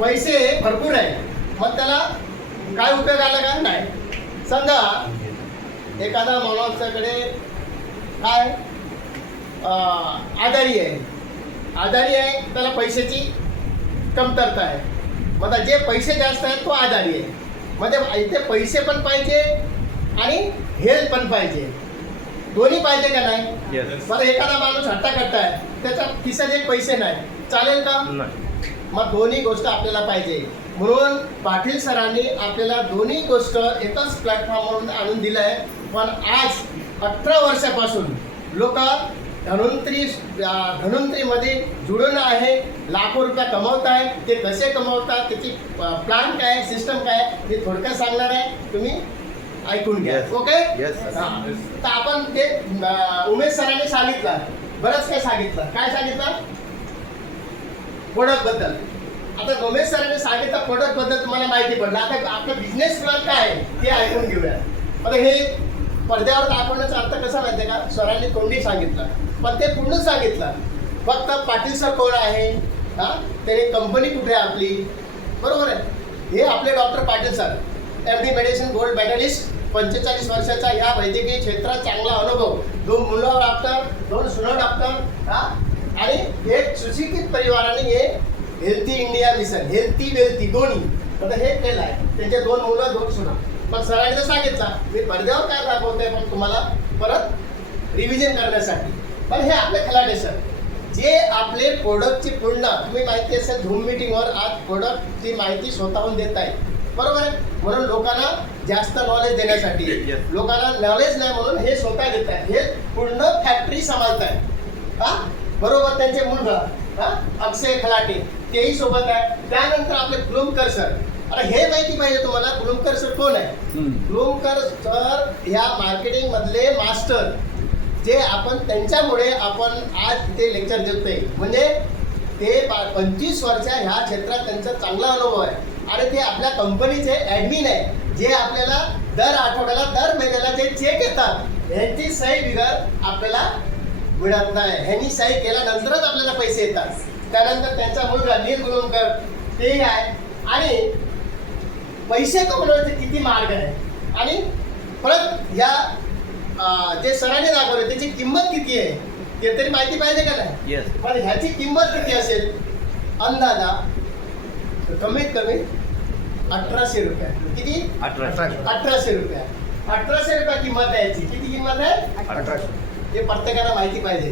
पैसे भरपूर आहे, मग त्याला काय उपयोग आला का नाही. समजा एखादा माणसाकडे काय आजारी आहे, त्याला पैशाची कमतरता आहे. मग जे पैसे जास्त आहेत तो आजारी आहे. म्हणजे इथे पैसे पण पाहिजे आणि हेल्थ पण पाहिजे, दोन्ही पाहिजे का नाही. मला एखादा माणूस हट्टा आहे, त्याच्या खिशात एक पैसे नाही, चालेल का. मग दोन्ही गोष्ट आपल्याला पाहिजे. म्हणून पाटील सरांनी आपल्याला दोन्ही गोष्ट एकाच प्लॅटफॉर्मवरून आणून दिलं आहे. पण आज 18 वर्षापासून लोक धन्वंतरीमध्ये जुळून आहे, लाखो रुपये कमवत आहे. ते कसे कमवतात, त्याची प्लॅन काय, सिस्टम काय, हे थोडक्यात सांगणार आहे, तुम्ही ऐकून घ्या. ओके. तर आपण ते उमेश सरांनी सांगितलं, बरंच काय सांगितलं प्रोडक्ट बद्दल. आता उमेश सरांनी सांगितलं प्रोडक्ट बद्दल तुम्हाला माहिती पडलं. आता आपलं बिझनेस प्लॅन काय आहे ते ऐकून घेऊया. आता हे पडद्यावर दाखवण्याचा अर्थ कसा माहिती का, सरांनी तोंडी सांगितलं पण ते पूर्ण सांगितलं. फक्त पाटील सर कोण आहे, त्याने कंपनी कुठे आहे आपली, बरोबर आहे. हे आपले doctor Patil sir, MD medicine gold medallist, 45 वर्षाचा ह्या वैद्यकीय क्षेत्रात चांगला अनुभव, 2 मुलं डॉक्टर, 2 सुना डॉक्टर, आणि एक सुशिक्षित परिवाराने हे healthy India mission, healthy wealthy दोन्ही आता हे केलं आहे. त्यांचे 2 मुलं 2 सुना. पण सरांनी तर सांगितलं, मी पडद्यावर काय दाखवतोय पण तुम्हाला परत रिव्हिजन करण्यासाठी. पण हे आपले खलाटे सर जे आपले प्रोडक्टची पूर्ण, तुम्ही माहिती असेल झूम मीटिंगवर आज प्रोडक्टची माहिती स्वतःहून देत आहे, बरोबर आहे. म्हणून लोकांना जास्त नॉलेज देण्यासाठी, लोकांना नॉलेज नाही म्हणून हे स्वतः देत आहे. हे पूर्ण फॅक्टरी सांभाळत आहे, बरोबर. त्यांचे मुलगा अक्षय खलाटे तेही सोबत आहे. त्यानंतर आपले ब्लूमकर सर. आता हे माहिती पाहिजे तुम्हाला, ब्लूमकर सर कोण आहे. ब्लूमकर सर ह्या मार्केटिंग मधले मास्टर, जे आपण त्यांच्यामुळे आपण आज इथे लेक्चर देतोय. म्हणजे ते 25 वर्ष ह्या क्षेत्रात त्यांचा चांगला अनुभव आहे. आणि ते आपल्या कंपनीचे ॲडमिन आहे, जे आपल्याला दर आठवड्याला, दर महिन्याला जे चेक येतात ह्यांची सही बिगर आपल्याला मिळत नाही. ह्यांनी सही केल्यानंतरच आपल्याला पैसे येतात. त्यानंतर त्यांचा मुलगा नील गुलुमकर तेही आहे. आणि पैसे कमवण्याचे किती मार्ग आहे, आणि परत या जे सरांनी दाखवले त्याची किंमत किती आहे ते तरी माहिती पाहिजे का नाही. पण ह्याची किंमत किती असेल, अंदाजा कमीत कमी 1800 रुपये. किती? 1800 रुपये. 1800 रुपये किंमत आहे याची. किती किंमत आहे? 1800. हे प्रत्येकाला माहिती पाहिजे.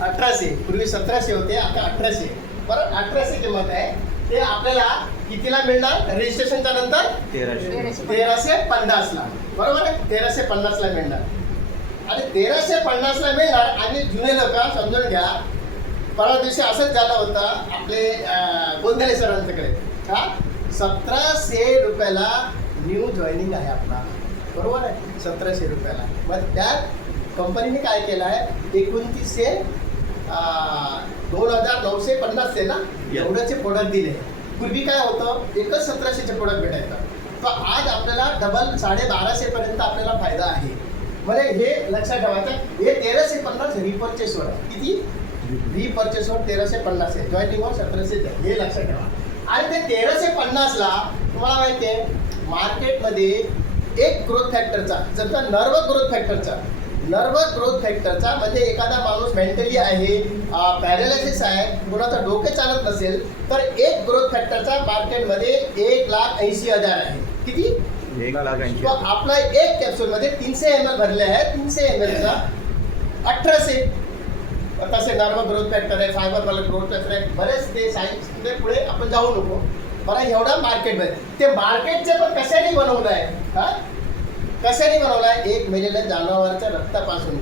1800, पूर्वी 1700 होते, आता 1800. बरं, 1800 किंमत आहे. ते आपल्याला कितीला मिळणार रजिस्ट्रेशनच्या नंतर? 1350ला, बरोबर आहे. 1350ला मिळणार. आणि 1350ला मिळणार. आणि जुने लोक समजून घ्या, परवा दिवशी असंच झालं होतं आपले गोंधळे सरांच्याकडे. 1700 रुपयाला न्यू जॉईनिंग आहे आपला, बरोबर आहे. 1700 रुपयाला. मग त्यात कंपनीने काय केलं आहे, 2950 ना एवढ्याचे प्रोडक्ट दिले. पूर्वी काय होतं, एकच 1700चे प्रोडक्ट भेटायचं. तर आज आपल्याला डबल 1250 पर्यंत आपल्याला फायदा आहे. म्हणजे हे लक्षात ठेवायचं. हे 1350 रिपर्चेसवर. किती? रिपर्चेसवर 1350 आहे, जॉईनिंगवर 1700 आहे, हे लक्षात ठेवा. आणि ते 1350ला तुम्हाला माहिती आहे मार्केटमध्ये एक ग्रोथ फॅक्टरचा, जर नर्व ग्रोथ फॅक्टरचा म्हणजे एखादा माणूस मेंटली आहे, पॅरालिसिस आहे, कोणाचं डोके चालत नसेल, तर एक ग्रोथ फॅक्टरचा मार्केटमध्ये 1,80,000 आहे. किती? 1,80,000. आपला एक कॅप्सूलमध्ये 300 ml भरले आहे. 300 mlचा 1800. तसे नर्व ग्रोथ फॅक्टर आहे, फायबर ग्रोथ फॅक्टर आहे, बरेच ते सायन्समध्ये पुढे आपण जाऊ नको. मला एवढा मार्केटमध्ये ते मार्केटचे पण कशाने बनवलं आहे, कशाने बनवला आहे, एक मेलेल्या जनावरांच्या रक्तापासून,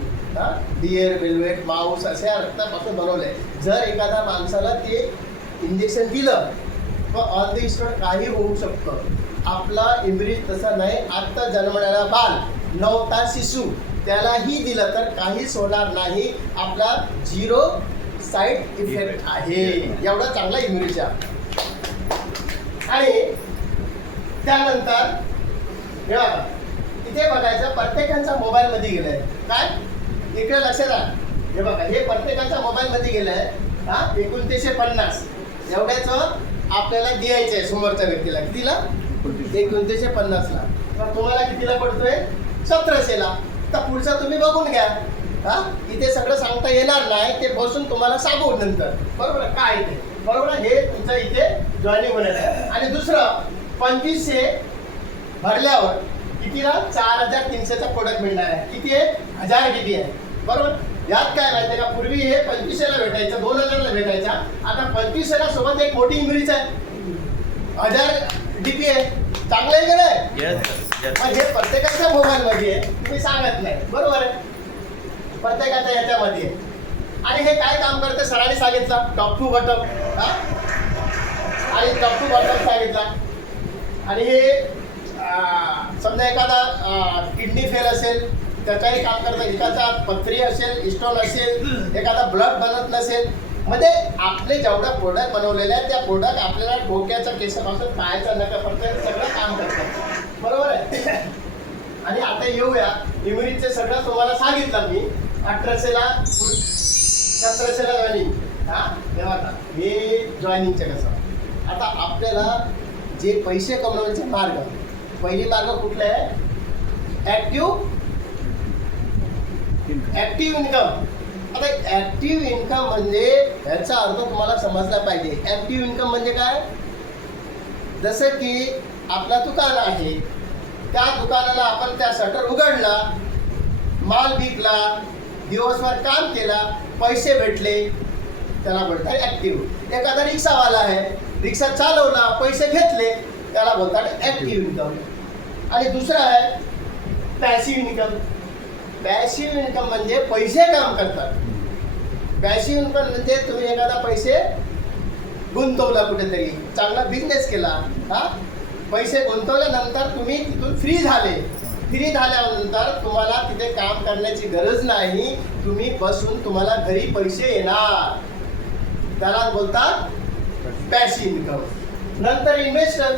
डिअर, वेल्वेट, माऊस अशा रक्तापासून बनवलं आहे. जर एखाद्या माणसाला ते इंजेक्शन दिलं तर ऑन द स्पॉट काही होऊ शकतं. आपला इम्युनिटी तसा नाही. आत्ता जन्मणारा बाल, 9ता शिशु, त्यालाही दिलं तर काहीच होणार नाही. आपला 0 साईड इफेक्ट आहे. एवढा चांगला इम्युनिटी आहे. आणि त्यानंतर हे बघा, इथे बघायचं प्रत्येकाच्या मोबाईलमध्ये गेलंय. काय इकडे लक्षात राहा. हे बघा, हे प्रत्येकाच्या मोबाईलमध्ये गेलंय. 2950 एवढ्याचं आपल्याला द्यायचं आहे समोरच्या व्यक्तीला. कितीला? 2950ला. तर तुम्हाला कितीला पडतोय? 1700ला. तर पुढचा तुम्ही बघून घ्या. हा, इथे सगळं सांगता येणार नाही, ते बसून तुम्हाला सांगू नंतर. बरोबर आहे? काय ते बरोबर आहे? हे तुमचं इथे जॉईनिंग होणार आहे. आणि दुसरं 2500 भरल्यावर कितीला? 4300चा प्रोडक्ट मिळणार आहे. किती आहे? 1000 किती आहे? बरोबर. यात काय माहिती का, पूर्वी हे 2500ला भेटायचं, 2000ला भेटायचा. आता 2500ला सोबत एक मोठी इंग्लिश आहे, 1000 DP आहे. चांगलं आहे की नाही? पण हे प्रत्येकाच्या मोबाईल मध्ये आहे, तुम्ही सांगत नाही. बरोबर आहे? प्रत्येकाच्या याच्यामध्ये आहे. आणि हे काय काम करते सरांनी सांगितलं, टॉप टू बॉटम. आणि टॉप टू बॉटम सांगितला. आणि हे समजा एखादा किडनी फेल असेल त्याचाही काम करतं, एखादा पथरी असेल, स्टोन असेल, एखादा ब्लड बनत नसेल, म्हणजे आपले जेवढं प्रोडक्ट बनवलेले आहेत त्या प्रोडक्ट आपल्याला डोक्याच्या केसापासून पायाच्या नखापर्यंत सगळं काम करतात. बरोबर आहे? आणि आता येऊया इम्युनिटीचे. सगळं तुम्हाला सांगितलं मी. 1800ला 1700ला जॉईनिंग. तेव्हा हे जॉईनिंगचं कसं. आता आपल्याला जे पैसे कमवण्याचे मार्ग, पहिली मार्ग कुठला आहे? Active income. आता ऍक्टिव्ह इन्कम म्हणजे ह्याचा अर्थ तुम्हाला समजला पाहिजे. ऍक्टिव्ह इन्कम म्हणजे काय? जसं की आपला दुकान आहे, त्या दुकानाला आपण त्या शटर उघडला, माल विकला, दिवसभर काम केला, पैसे भेटले, त्याला बोलतात ऍक्टिव्ह. एखादा रिक्षावाला आहे, रिक्षा चालवला, पैसे घेतले, त्याला बोलतात ऍक्टिव्ह इन्कम. आणि दुसरा आहे पॅसिव्ह इन्कम. पॅसिव्ह इन्कम म्हणजे पैसे काम करतात. पॅसिव्ह इन्कम म्हणजे तुम्ही एखादा पैसे गुंतवला कुठेतरी, चांगला बिझनेस केला, पैसे गुंतवल्यानंतर तुम्ही तिथून फ्री झाले. फ्री झाल्यानंतर तुम्हाला तिथे काम करण्याची गरज नाही, तुम्ही बसून तुम्हाला घरी पैसे येणार, त्याला बोलतात पॅसिव्ह इन्कम. नंतर इन्व्हेस्टर.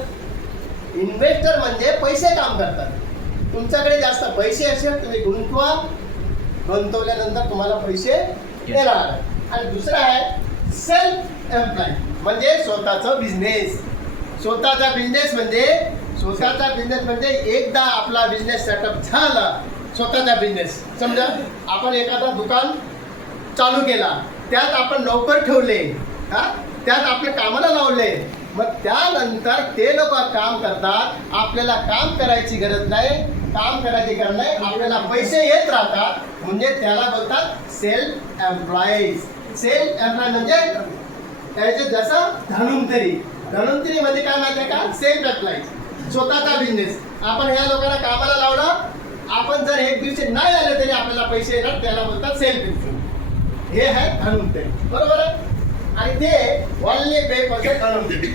इन्व्हेस्टर म्हणजे पैसे काम करतात. तुमच्याकडे जास्त पैसे असेल, तुम्ही गुंतवा, गुंतवल्यानंतर तुम्हाला पैसे येणार. आणि दुसरं आहे सेल्फ एम्प्लॉय, म्हणजे स्वतःचा बिझनेस. स्वतःचा बिझनेस म्हणजे एकदा आपला बिझनेस सेटअप झाला, स्वतःचा बिझनेस. समजा आपण एखादा दुकान चालू केला, त्यात आपण नोकर ठेवले, त्यात आपले कामाला लावले, मग त्यानंतर ते लोक काम करतात, आपल्याला काम करायची गरज नाही, आपल्याला पैसे येत राहतात, म्हणजे त्याला बोलतात सेल्फ एम्प्लॉईज. सेल्फ एम्प्लॉय म्हणजे त्याचे जसं धन्वंतरी मध्ये काय माहिती आहे का? सेल्फ एम्प्लॉईज, स्वतःचा बिझनेस. आपण ह्या लोकांना कामाला लावलं, आपण जर एक दिवशी नाही आले तरी आपल्याला पैसे येणार, त्याला बोलतात सेल्फ एम्प्लॉय. हे आहे धन्वंतरी. बरोबर आहे? आणि ते ओनली पे फॉर धन्वंतरी.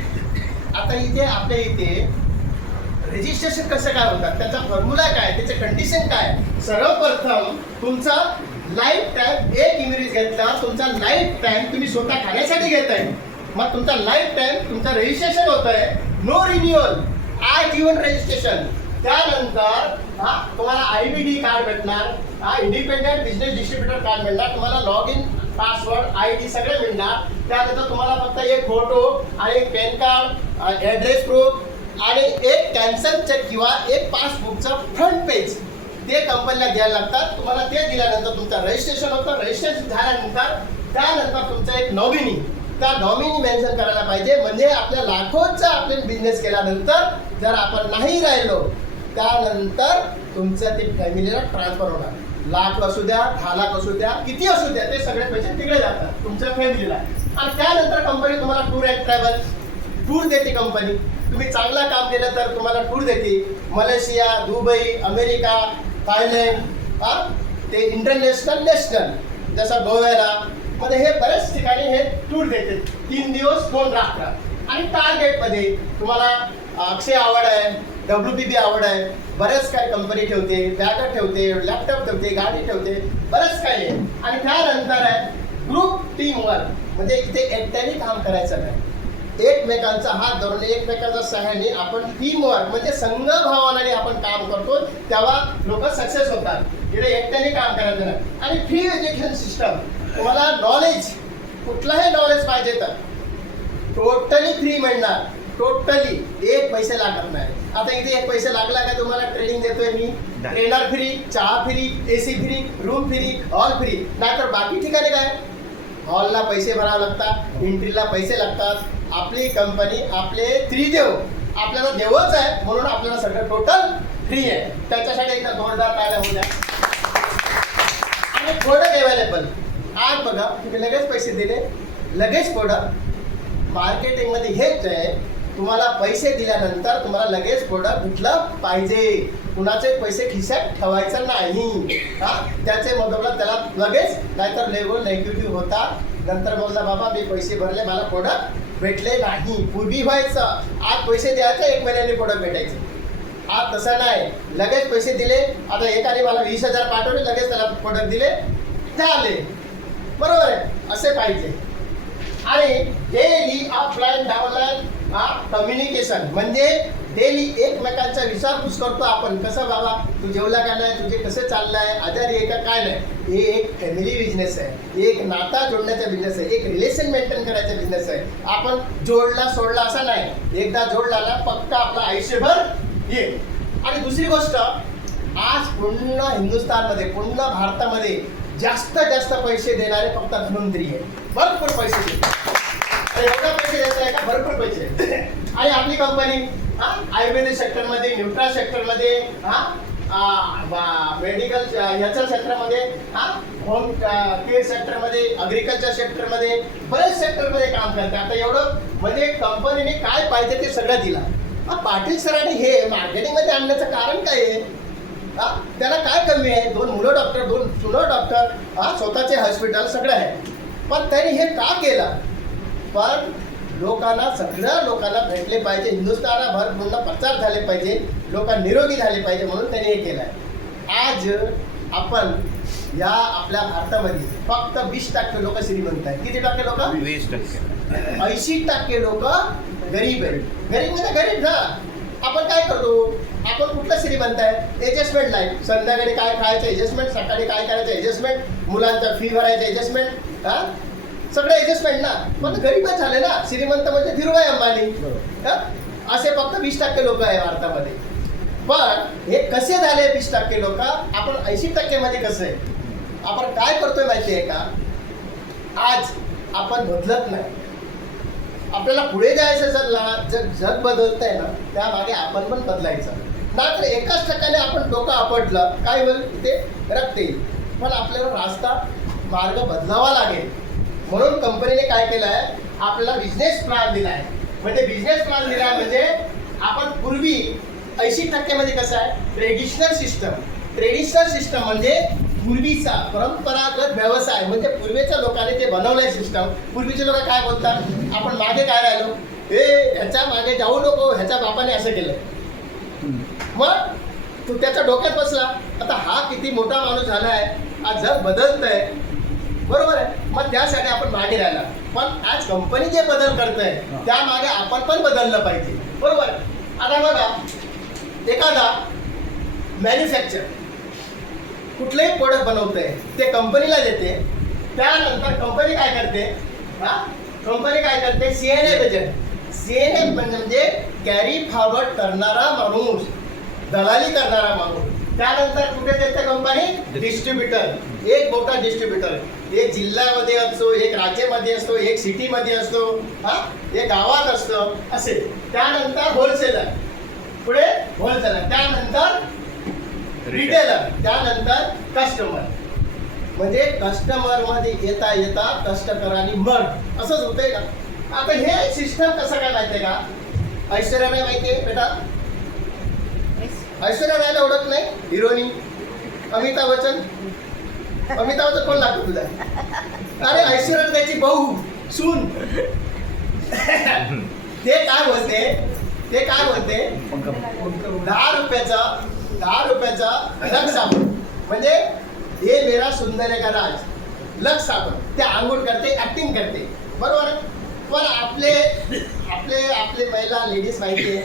आता इथे आपल्या इथे रजिस्ट्रेशन कसं काय होतात, त्याचा फॉर्म्युला काय, त्याचे कंडिशन काय. सर्वप्रथम तुमचा लाईफ टाईम एक इन्व्हेस्ट घेतला, तुमचा लाईफ टाईम तुम्ही स्वतः खाण्यासाठी घेताय, मग तुमचा लाईफ टाईम तुमचं रजिस्ट्रेशन होत आहे, नो रिन्युअल, आजीवन रजिस्ट्रेशन. त्यानंतर तुम्हाला IBD कार्ड भेटणार, इंडिपेंडेंट बिझनेस डिस्ट्रीब्युटर कार्ड मिळणार, तुम्हाला लॉग इन, पासवर्ड, ID सगळे मिळणार. त्यानंतर तुम्हाला फक्त एक फोटो आणि एक पॅन कार्ड, ॲड्रेस प्रूफ आणि एक कॅन्सर चेक किंवा एक पासबुकचं फ्रंट पेज ते कंपनीला द्यायला लागतात. तुम्हाला ते दिल्यानंतर तुमचं रजिस्ट्रेशन होतं. रजिस्ट्रेशन झाल्यानंतर त्यानंतर तुमचा एक नॉमिनी, त्या नॉमिनी मेन्शन करायला पाहिजे. म्हणजे आपल्या लाखोचा आपले बिझनेस केल्यानंतर जर आपण नाही राहिलो, त्यानंतर तुमच्या ते फॅमिलीला ट्रान्सफर होणार. लाख असू द्या, 10 लाख असू द्या, किती असू द्या, ते सगळे पैसे तिकडे जातात तुमच्या फॅमिलीला. आणि त्यानंतर कंपनी तुम्हाला टूर अँड ट्रॅव्हल टूर देते. कंपनी तुम्ही चांगला काम केलं तर तुम्हाला टूर देते. मलेशिया, दुबई, अमेरिका, थायलंड, ते इंटरनॅशनल, नॅशनल, जसं गोव्याला मध्ये हे बरेच ठिकाणी हे टूर देते. 3 दिवस 2 रात्र. आणि टार्गेटमध्ये तुम्हाला अक्षय आवड आहे, WPP आवड आहे, बरेच काही कंपनी ठेवते, बॅग ठेवते, लॅपटॉप ठेवते, गाडी ठेवते, बरंच काही आहे. आणि त्यानंतर आहे ग्रुप टीम वर्क, म्हणजे इथे एकट्याने काम करायचं नाही, एकमेकांचा हात धरून, एकमेकांच्या सहाय्याने आपण टीम वर्क म्हणजे संघभावनाने आपण काम करतो, तेव्हा लोक सक्सेस होतात. इथे एकट्याने काम करायचं नाही. आणि फ्री एज्युकेशन सिस्टम, तुम्हाला नॉलेज, कुठलाही नॉलेज पाहिजे तर टोटली फ्री मिळणार, टोटली एक पैसे लागत नाही. आता इथे एक पैसे लागला का तुम्हाला ट्रेनिंग देतोय मी, ट्रेनर फ्री, चहा free, AC free, room free, hall free. नाहीतर बाकी ठिकाणी काय, हॉलला पैसे भरावे लागतात, एंट्रीला पैसे लागतात. आपली कंपनी आपले त्रिदेव आपल्याला देवच आहे म्हणून आपल्याला सगळं टोटल फ्री आहे. त्याच्यासाठी एकदा जोरदार पाहायला होऊ द्या. आणि प्रोडक्ट अवेलेबल आज बघा, तुम्ही लगेच पैसे दिले, लगेच प्रोडक्ट. मार्केटिंगमध्ये हेच आहे, तुम्हाला पैसे दिल्यानंतर तुम्हाला लगेच प्रोडक्ट भेटलं पाहिजे. कुणाचे पैसे खिशात ठेवायचं नाही. त्याचे बदौलत त्याला लगेच, नाहीतर लेवल नेगेटिव्ह होता. नंतर बोलला बाबा मी पैसे भरले, मला प्रोडक्ट भेटले नाही. पूर्वी व्हायचं, आज पैसे द्यायचं, 1 महिन्याने प्रोडक्ट भेटायचे. आज तसं नाही, लगेच पैसे दिले. आता एकाने मला 20,000 पाठवले, लगेच त्याला प्रोडक्ट दिले, झाले. बरोबर आहे, असे पाहिजे. आणि डेली ऑफलाईन डाउनलाईन कम्युनिकेशन म्हणजे डेली एकमेकांचा विचारपूस करतो आपण. कसं बाबा तू जेवला का नाही, तुझे कसं चाललंय, आजारी आहे का काय नाही. हे एक फॅमिली बिझनेस आहे, एक नाता जोडण्याचा बिझनेस आहे, एक रिलेशन मेंटेन करायचा बिझनेस आहे. आपण जोडला सोडला असा नाही, एकदा जोडला ना पक्का आपलं आयुष्यभर येईल. आणि दुसरी गोष्ट, आज पूर्ण हिंदुस्थानमध्ये, पूर्ण भारतामध्ये जास्तीत जास्त पैसे देणारे फक्त धन्वंतरी आहे. भरपूर पैसे देतात. एवढा पैसे देत आहे का, भरपूर पैसे. आणि आपली कंपनी आयुर्वेदिक सेक्टरमध्ये, न्यूट्रा सेक्टरमध्ये, मेडिकल ह्याच्या सेक्टरमध्ये, होम केअर सेक्टरमध्ये, अग्रिकल्चर सेक्टरमध्ये, बरेच सेक्टरमध्ये काम करते. आता एवढं म्हणजे कंपनीने काय पाहिजे ते सगळं दिला. पाटील सरांनी हे मार्केटिंगमध्ये आणण्याचं कारण काय आहे? त्याला काय कमी आहे? 2 मुलं डॉक्टर, 2 सुनं डॉक्टर, स्वतःचे हॉस्पिटल सगळं आहे. पण त्यांनी हे का केलं? पण लोकांना, सगळ्या लोकांना भेटले पाहिजे, हिंदुस्थानाभर पूर्ण प्रचार झाले पाहिजे, लोक निरोगी झाले पाहिजे म्हणून त्यांनी हे केलं आहे. आज आपण या आपल्या भारतामध्ये फक्त 20% लोक श्रीमंत आहेत. किती टक्के लोक? 20%. 80% लोक गरीब आहेत. गरीब म्हणजे गरीब ना. आपण काय करतो? आपण कुठलं श्रीमंत आहे? Adjustment life. संध्याकाळी काय खायचं एडजस्टमेंट, सकाळी काय करायचं एडजस्टमेंट, मुलांचा फी भरायचं एडजस्टमेंट, सगळं एडजस्टमेंट ना. पण गरीबच झाले ना. श्रीमंत म्हणजे धीरूभाई अंबानी, असे फक्त 20% लोक आहे भारतामध्ये. पण हे कसे झाले 20% लोक? आपण 80% मध्ये कसं आहे? आपण काय करतोय माहिती आहे का? आज आपण बदलत नाही. आपल्याला पुढे जायचं जग बदलत आहे ना, त्यामागे आपण पण बदलायचं. नाहीतर एकाच ठिकाणी आपण डोकं आपटलं, काय होईल? ते रक्त येईल. पण आपल्याला रास्ता, मार्ग बदलावा लागेल. म्हणून कंपनीने काय केलं आहे? आपल्याला बिझनेस प्लॅन दिला आहे. म्हणजे बिझनेस प्लॅन दिला म्हणजे आपण पूर्वी 80% मध्ये कसं आहे? ट्रेडिशनल सिस्टम म्हणजे पूर्वीचा परंपरागत व्यवसाय, म्हणजे पूर्वीच्या लोकांनी ते बनवलंय सिस्टम. पूर्वीचे लोक काय बोलतात? आपण मागे काय राहिलो? ह्याच्या मागे जाऊ नको, ह्याच्या बापाने असं केलं. मग तू त्याच्या डोक्यात बसला. आता हा किती मोठा माणूस झाला आहे, आज जग बदलतंय, बरोबर आहे. मग त्यासाठी आपण मागे राहिला. पण आज कंपनी जे बदल करतंय त्यामागे आपण पण बदललं पाहिजे, बरोबर. आता बघा, एखादा मॅन्युफॅक्चर कुठलंही प्रोडक्ट बनवतंय, ते कंपनीला देते. त्यानंतर कंपनी काय करते? CNA budget. CNA म्हणजे कॅरी फॉरवर्ड करणारा माणूस, दलाली करणारा माणूस. त्यानंतर कुठे देते कंपनी? डिस्ट्रीब्युटर. एक मोठा डिस्ट्रीब्युटर, एक जिल्ह्यामध्ये असतो, एक राज्यामध्ये असतो, एक सिटीमध्ये असतो, एक गावात असतो, असे. त्यानंतर होलसेलर, पुढे होलसेलर, त्यानंतर रिटेलर, त्यानंतर कस्टमर. म्हणजे कस्टमर मध्ये येता येता कष्टकरांनी मग असंच होतंय का? आता हे सिस्टम कसं काय माहितीये का? ऐश्वर्या राय माहितीये बेटा? ऐश्वर्या रायला ओळख नाही? हिरोनी अमिताभ बच्चन. कोण लागतो तुला? अरे ऐश्वर्या रायची बहू, सून. ते काय बोलते? 10 रुपयाचा लक्स साबण, म्हणजे हे मेरा सुंदर का राज, लक्स साबण. ते आंघोळ करते, ऍक्टिंग करते, बरोबर आहे. पण आपले महिला लेडीज माहिती आहे,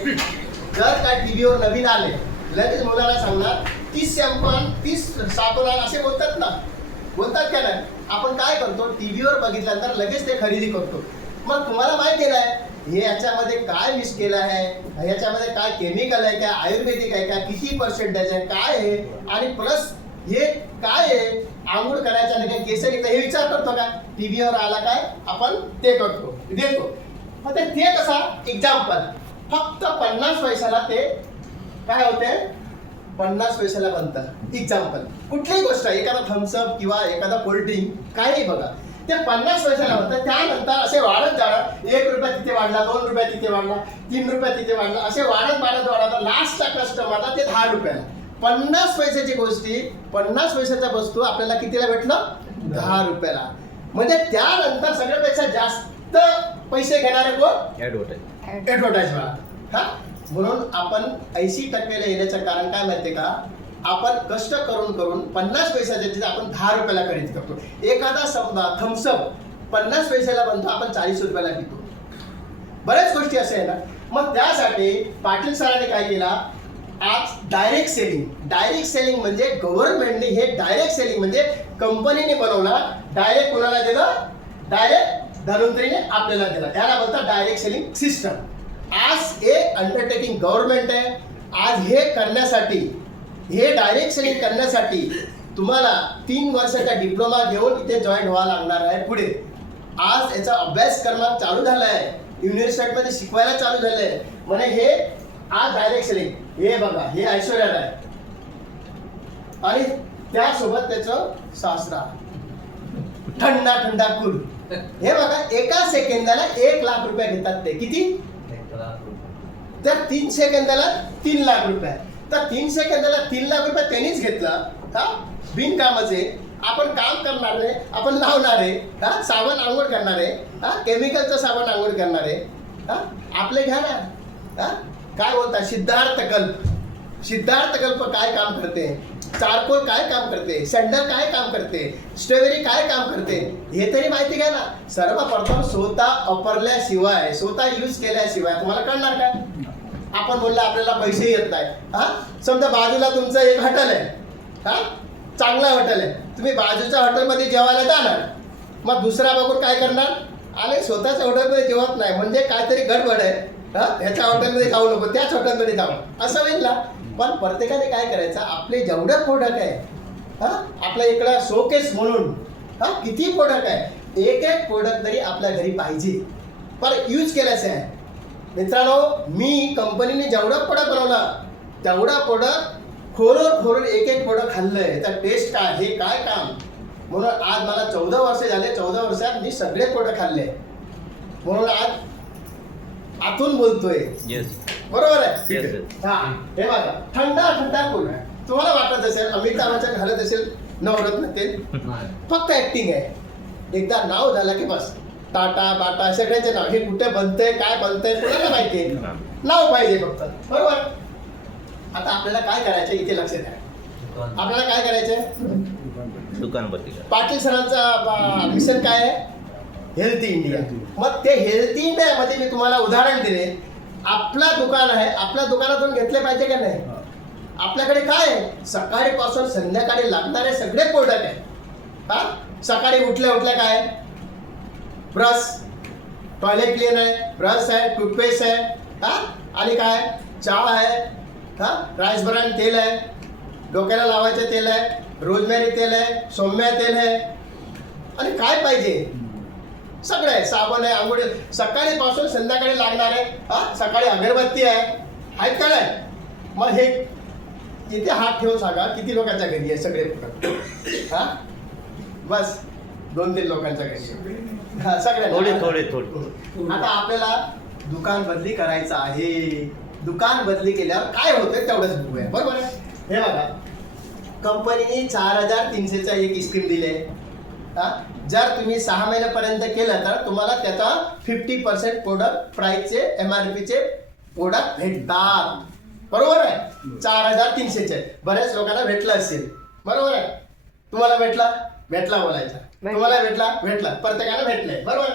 जर का टीव्हीवर नवीन आले लगेच मुलाला सांगणार 30 शॅम्पन 30 साबण असे बोलतात का नाही? आपण काय करतो? टीव्हीवर बघितल्यानंतर लगेच ते खरेदी करतो. मग तुम्हाला माहिती नाही हे याच्यामध्ये काय मिक्स केलं आहे, याच्यामध्ये काय केमिकल आहे, काय आयुर्वेदिक आहे, काय किती पर्सेंटेज आहे, काय आहे, आणि प्लस हे काय आहे, आंघोळ करायच्या नाही केस निघतं हे विचार करतो का? टीव्हीवर आला काय आपण ते करतो देतो. मग ते कसा एक्झाम्पल फक्त 50 पैशाला ते काय होते, 50 पैशाला बनतं एक्झाम्पल. कुठलीही गोष्ट एखादा थम्सअप किंवा एखादा कोल्ड्रिंक काही बघा ते 50 पैशाला होतं. त्यानंतर असे वाढत जाणं, 1 रुपया तिथे वाढला, 2 रुपया तिथे वाढला, 3 रुपया तिथे वाढला, असे वाढत लास्टच्या कस्टमरला ते 10 रुपयाला. 50 पैशाची गोष्टी 50 पैशाच्या वस्तू आपल्याला कितीला भेटलं, 10 रुपयाला. म्हणजे त्यानंतर सगळ्यापेक्षा जास्त पैसे घेणारे कोण, ऍडव्हर्टाइज वाला. हा म्हणून आपण 80% येण्याचं कारण काय माहितीये का, आपण कष्ट करून करून 50 पैशाच्या तिथे आपण 10 रुपयाला खरेदी करतो. एखादा समजा थम्सअप 50 पैशाला बनतो, आपण 40 रुपयाला विकतो. बऱ्याच गोष्टी असे आहे ना. मग त्यासाठी पाटील सरांनी काय केला, आज डायरेक्ट सेलिंग म्हणजे गव्हर्नमेंटने हे डायरेक्ट सेलिंग म्हणजे कंपनीने बनवला, डायरेक्ट कोणाला दिलं, डायरेक्ट धन्वंतरीने आपल्याला दिला. त्याला बोलतात डायरेक्ट सेलिंग सिस्टम. आज हे अंडरटेकिंग गव्हर्नमेंट आहे. आज हे करण्यासाठी, हे डायरेक्ट सेलिंग करण्यासाठी तुम्हाला 3 वर्षाचा डिप्लोमा घेऊन इथे जॉईन व्हावं लागणार आहे पुढे. आज याचा अभ्यासक्रम चालू झाला आहे, युनिव्हर्सिटीमध्ये शिकवायला चालू झालंय. म्हणजे हे आज डायरेक्ट सेलिंग हे बघा, हे ऐश्वर्या आहे आणि त्यासोबत त्याचं सासरा थंडा कूल. हे बघा एका सेकंदाला 1 लाख रुपये घेतात ते. किती? तर 3 सेकंदाला 3 लाख रुपये. तर 3 सेकंदाला 3 लाख रुपये त्यांनीच घेतला. हा बिनकामाचे आपण काम करणारे, आपण लावणारे, हा साबण आंघोळ करणारे, हा केमिकलचं साबण आंघोळ करणारे, हा आपले घ्या ना. हा काय बोलता, सिद्धार्थ कल्प काय काम करते, चारकोल काय काम करते, सँडल काय काम करते, स्ट्रॉबेरी काय काम करते, हे तरी माहिती घ्या ना. सर्वप्रथम स्वतः वापरल्याशिवाय, स्वतः यूज केल्याशिवाय तुम्हाला कळणार काय. आपण बोललं आपल्याला पैसे येत नाही. हा समजा बाजूला तुमचं एक हॉटेल आहे, हा चांगला हॉटेल आहे, तुम्ही बाजूच्या हॉटेलमध्ये जेवायला जाणार, मग दुसरा बघून काय करणार, आले स्वतःच्या हॉटेलमध्ये जेवत नाही म्हणजे काहीतरी गडबड आहे, हा ह्याच्या हॉटेलमध्ये जाऊ नको, त्याच हॉटेलमध्ये जाऊ, असं होईल ना. पण प्रत्येकाने काय करायचं, आपले जेवढे प्रोडक्ट आहे, हा आपल्या इकडं शोकेस म्हणून हा किती प्रोडक्ट आहे, एक प्रोडक्ट तरी आपल्या घरी पाहिजे, पण यूज केल्याचे आहे. मित्रांनो, मी कंपनीने जेवढा प्रोडक्ट बनवला तेवढा प्रोडक्ट खोलून एक प्रोडक्ट खाल्लंय, तर टेस्ट काय, हे काय काम. म्हणून आज मला 14 वर्ष झाले, 14 वर्षात मी सगळे प्रोडक्ट खाल्ले, म्हणून आज आतून बोलतोय. बरोबर आहे. हा हे बघा थंडा कूल. तुम्हाला वाटत असेल अमिताभच्या घालत असेल नवरत्न तेल, फक्त ऍक्टिंग आहे. एकदा नाव झालं की बस टाटा बाटा सगळ्यांचे नाव, हे कुठे बनतंय काय बनतंय कोणाला माहितीये, नाव पाहिजे फक्त. बरोबर. आता आपल्याला काय करायचं इथे लक्ष द्या. आपल्याला काय करायचंय, दुकान बदली. पाटील सरांचा मिशन काय आहे, हेल्थी इंडिया. मग ते हेल्थी इंडिया मध्ये मी तुम्हाला उदाहरण दिले. आपला दुकान आहे, आपल्या दुकानातून घेतले पाहिजे का नाही. आपल्याकडे काय आहे, सकाळीपासून संध्याकाळी लागणारे सगळे प्रोडक्ट आहे. हा सकाळी उठल्या काय, ब्रश, टॉयलेट क्लीन आहे, ब्रश आहे, टूथपेस्ट आहे, हा आणि काय चहा आहे, हा राईस ब्रॅन तेल आहे, डोक्याला लावायचे तेल आहे, रोजमेरी तेल आहे, सौम्या तेल आहे, आणि काय पाहिजे सगळं आहे, साबण आहे, आंघोळ, सकाळीपासून संध्याकाळी लागणार आहे. हा सकाळी अगरबत्ती आहे, आहेत का नाही. मग हे इथे हात ठेवून सांगा किती लोकांच्या घरी आहे सगळे प्रोडक्ट. हा बस 2-3 लोकांच्या घरी, हा सगळ्या थोडे. आता आपल्याला दुकान बदली करायचं आहे. दुकान बदली केल्यावर काय होतंय तेवढंच बघूया. बरोबर आहे. हे बघा कंपनीने 4300चा एक स्कीम दिले. हा जर तुम्ही 6 महिन्यापर्यंत केलं तर तुम्हाला त्याचा 50% प्रोडक्ट प्राइसचे MRPचे प्रोडक्ट भेटतात. बरोबर आहे. 4300चे बऱ्याच लोकांना भेटलं असेल. बरोबर आहे. तुम्हाला भेटला बोलायचा, तुम्हाला भेटला प्रत्येकाला भेटलंय. बरोबर.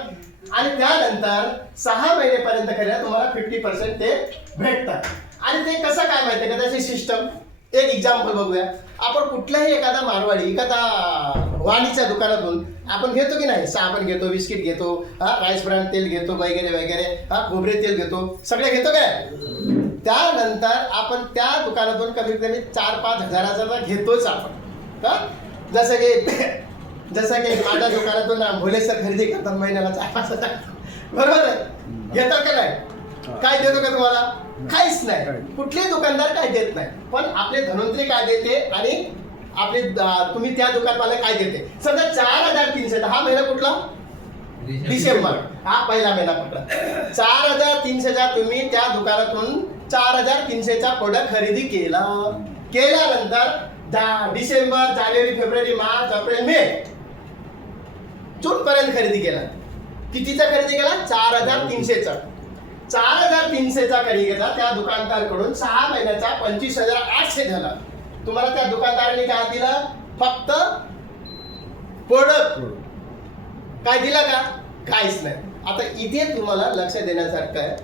आणि त्यानंतर 6 महिन्यापर्यंत केलं तुम्हाला 50% ते भेटतात. आणि ते कसं काय माहितीये का त्याची सिस्टम. एक एक्झाम्पल बघूया. आपण कुठल्याही एखादा मारवाडी, एखादा वाणीच्या दुकानातून आपण घेतो की नाही, साबण घेतो, बिस्किट घेतो, राईस ब्रँड तेल घेतो वगैरे वगैरे, खोबरे तेल घेतो, सगळे घेतो काय. त्यानंतर आपण त्या दुकानातून कमीत कमी 4-5 हजाराचा घेतोच आपण. का जसं की माझ्या दुकानातून भोले सर खरेदी करतात महिन्याला 4-5 हजार, बरोबर आहे, घेतात का नाही. काय देतो का तुम्हाला, काहीच नाही. कुठलेही दुकानदार काय देत नाही. पण आपले धन्वंतरी काय देते आणि आपले तुम्ही त्या दुकानवाले काय देते. समजा 4,300, हा महिना कुठला, डिसेंबर, हा पहिला महिना कुठला. 4,300चा तुम्ही त्या दुकानातून 4,300चा प्रोडक्ट खरेदी केल्यानंतर डिसेंबर, जानेवारी, फेब्रुवारी, मार्च, एप्रिल, मे, जून पर्यंत खरेदी केला. कितीचा खरेदी केला, 4,300चा. 4,300चा खरेदी केला त्या दुकानदाराकडून 6 महिन्याचा 25,800 झाला. तुम्हाला त्या दुकानदाराने काय दिलं, फक्त प्रोडक्ट. काय दिला का, काहीच नाही. आता इथे तुम्हाला लक्ष देण्यासारखं आहे,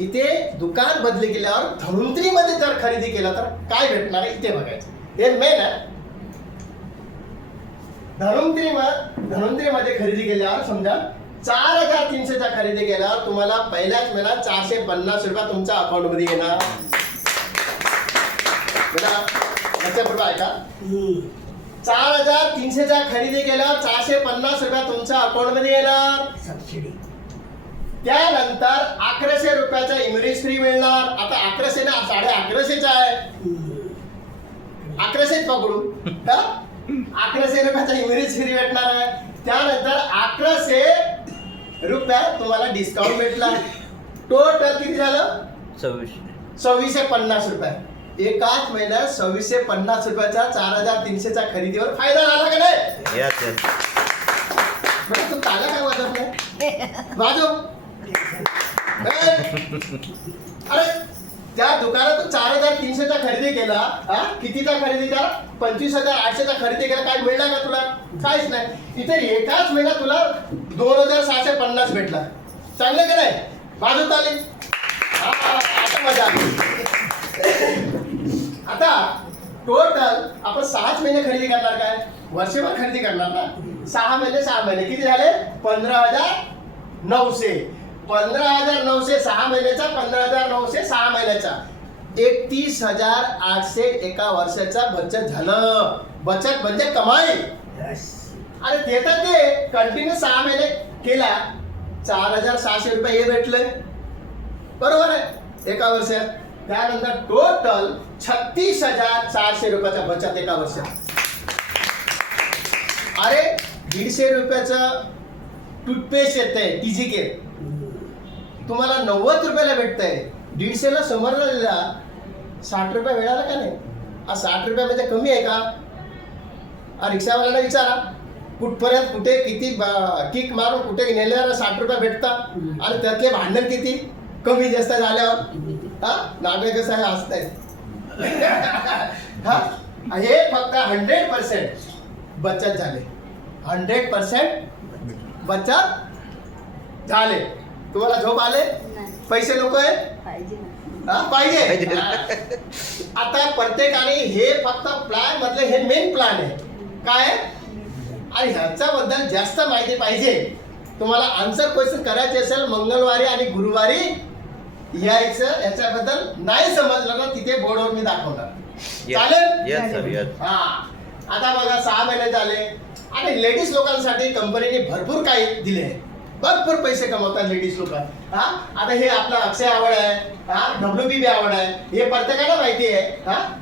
इथे दुकान बदली केल्यावर धन्वंतरीमध्ये जर खरेदी केला तर काय भेटणार आहे इथे बघायचं. हे मेन आहे. धन्वंतरीमध्ये खरेदी केल्यावर समजा 4,300चा खरेदी केल्यावर तुम्हाला पहिल्याच महिन्यात 450 रुपये तुमच्या अकाउंट मध्ये येणार. आहे का, 4,300चा खरेदी केल्यावर 450 रुपये तुमच्या अकाउंट मध्ये येणार. त्यानंतर 1,100 रुपयाचा इमेरेज फ्री मिळणार. आता 1,100 ना 1150चा आहे, 1,100 पकडू, 1,100 रुपयाचा इमेरेज फ्री भेटणार आहे. त्यानंतर 1,100 रुपयात तुम्हाला डिस्काउंट भेटला. टोटल किती झालं, 2,650 रुपये. एकाच महिन्यात 2,650 रुपयाचा 4,300चा खरेदीवर फायदा झाला का नाही. तू ताला काय वाजत नाही, वाजव. अरे त्या दुकानात 4,300चा खरेदी केला, कितीचा खरेदी केला, 25,800चा खरेदी केला, काय मिळणार का तुला, काहीच नाही. इथे एकाच महिन्यात तुला 2,650 भेटला. चांगलं का नाही, बाजू आली. आता मजा आली. आता टोटल आपण 6 महिने खरेदी करणार, काय वर्षभर खरेदी करणार ना. 6 महिने किती झाले, 15,900. 15,900 6 महिन्याचा, 15,900 6 महिन्याचा, 31,800 एका वर्षाचा बचत झालं. बचत म्हणजे कमाई. अरे ते तर ते कंटिन्यू 6 महिने केला, 4,600 रुपये हे भेटले, बरोबर आहे, एका वर्षात. त्यानंतर टोटल 36,400 रुपयाचा बचत एका वर्षात. अरे 150 रुपयाचं टूथपेस्ट येत आहे, TGK, तुम्हाला 90 रुपयाला भेटतंय. 150ला 100ला दिला, 60 रुपये मिळाला का नाही. 60 रुपयामध्ये कमी आहे का. रिक्षावाल्याला विचारा, कुठपर्यंत कुठे किती किक मारून कुठे नेल्यावर 60 रुपये भेटतात, आणि त्यातले भांडण किती कमी जास्त झाल्यावर. नावे कसं आहे, हसताय. हे फक्त 100% बचत झाले, 100% बचत झाले. तुम्हाला झोप आले, पैसे नको आहे, पाहिजे. आता प्रत्येकाने हे फक्त प्लॅन मधले हे मेन प्लॅन आहे काय, आणि ह्याच्याबद्दल जास्त माहिती पाहिजे तुम्हाला, आन्सर क्वेश्चन करायचे असेल मंगळवारी आणि गुरुवारी यायचं. याच्याबद्दल नाही समजलं ना, तिथे बोर्डवर मी दाखवणार, चालेल. आता बघा 6 महिने झाले, आणि लेडीज लोकांसाठी कंपनीने भरपूर काही दिले, भरपूर पैसे कमवतात लेडीज लोक. आता हे आपला अक्षय आवड आहे, WBB आवड आहे, हे प्रत्येकाला माहिती आहे.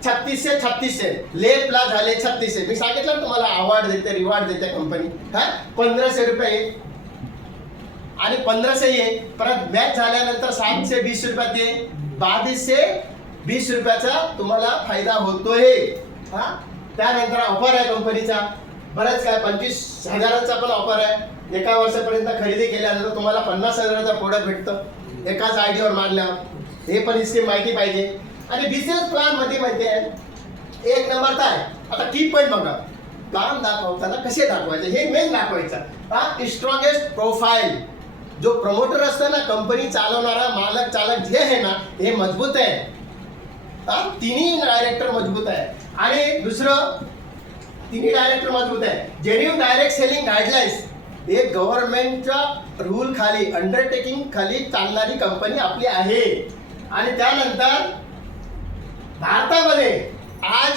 3600 लेपला झाले 3600. मी सांगितलं तुम्हाला, अवॉर्ड देते, रिवॉर्ड देते कंपनी. 1,500 रुपये आणि 1,500 ये, परत मॅच झाल्यानंतर 720 रुपयात ये, 2,220 रुपयाचा तुम्हाला फायदा होतोय. त्यानंतर ऑफर आहे कंपनीचा, बरंच काय 25,000चा पण ऑफर आहे. एका वर्षापर्यंत खरेदी केल्यानंतर तुम्हाला 50,000चा प्रोडक्ट भेटतं एकाच आयडीवर मारल्यावर. हे पण इसकी माहिती पाहिजे. आणि बिझनेस प्लॅन मध्ये माहिती आहे एक नंबर काय. आता की पॉईंट बघा, प्लॅन दाखवताना कसे दाखवायचे हे मेन दाखवायचं. स्ट्रॉंगेस्ट प्रोफाईल, जो प्रमोटर असतं ना, कंपनी चालवणारा मालक चालक जे आहे ना, हे मजबूत आहे. तिन्ही डायरेक्टर मजबूत आहे. आणि दुसरं तिन्ही डायरेक्टर मजबूत आहे. जेन्युइन डायरेक्ट सेलिंग गाईडलाईन्स हे गव्हर्नमेंटच्या रूल खाली अंडरटेकिंग खाली चालणारी कंपनी आपली आहे. आणि त्यानंतर भारतामध्ये आज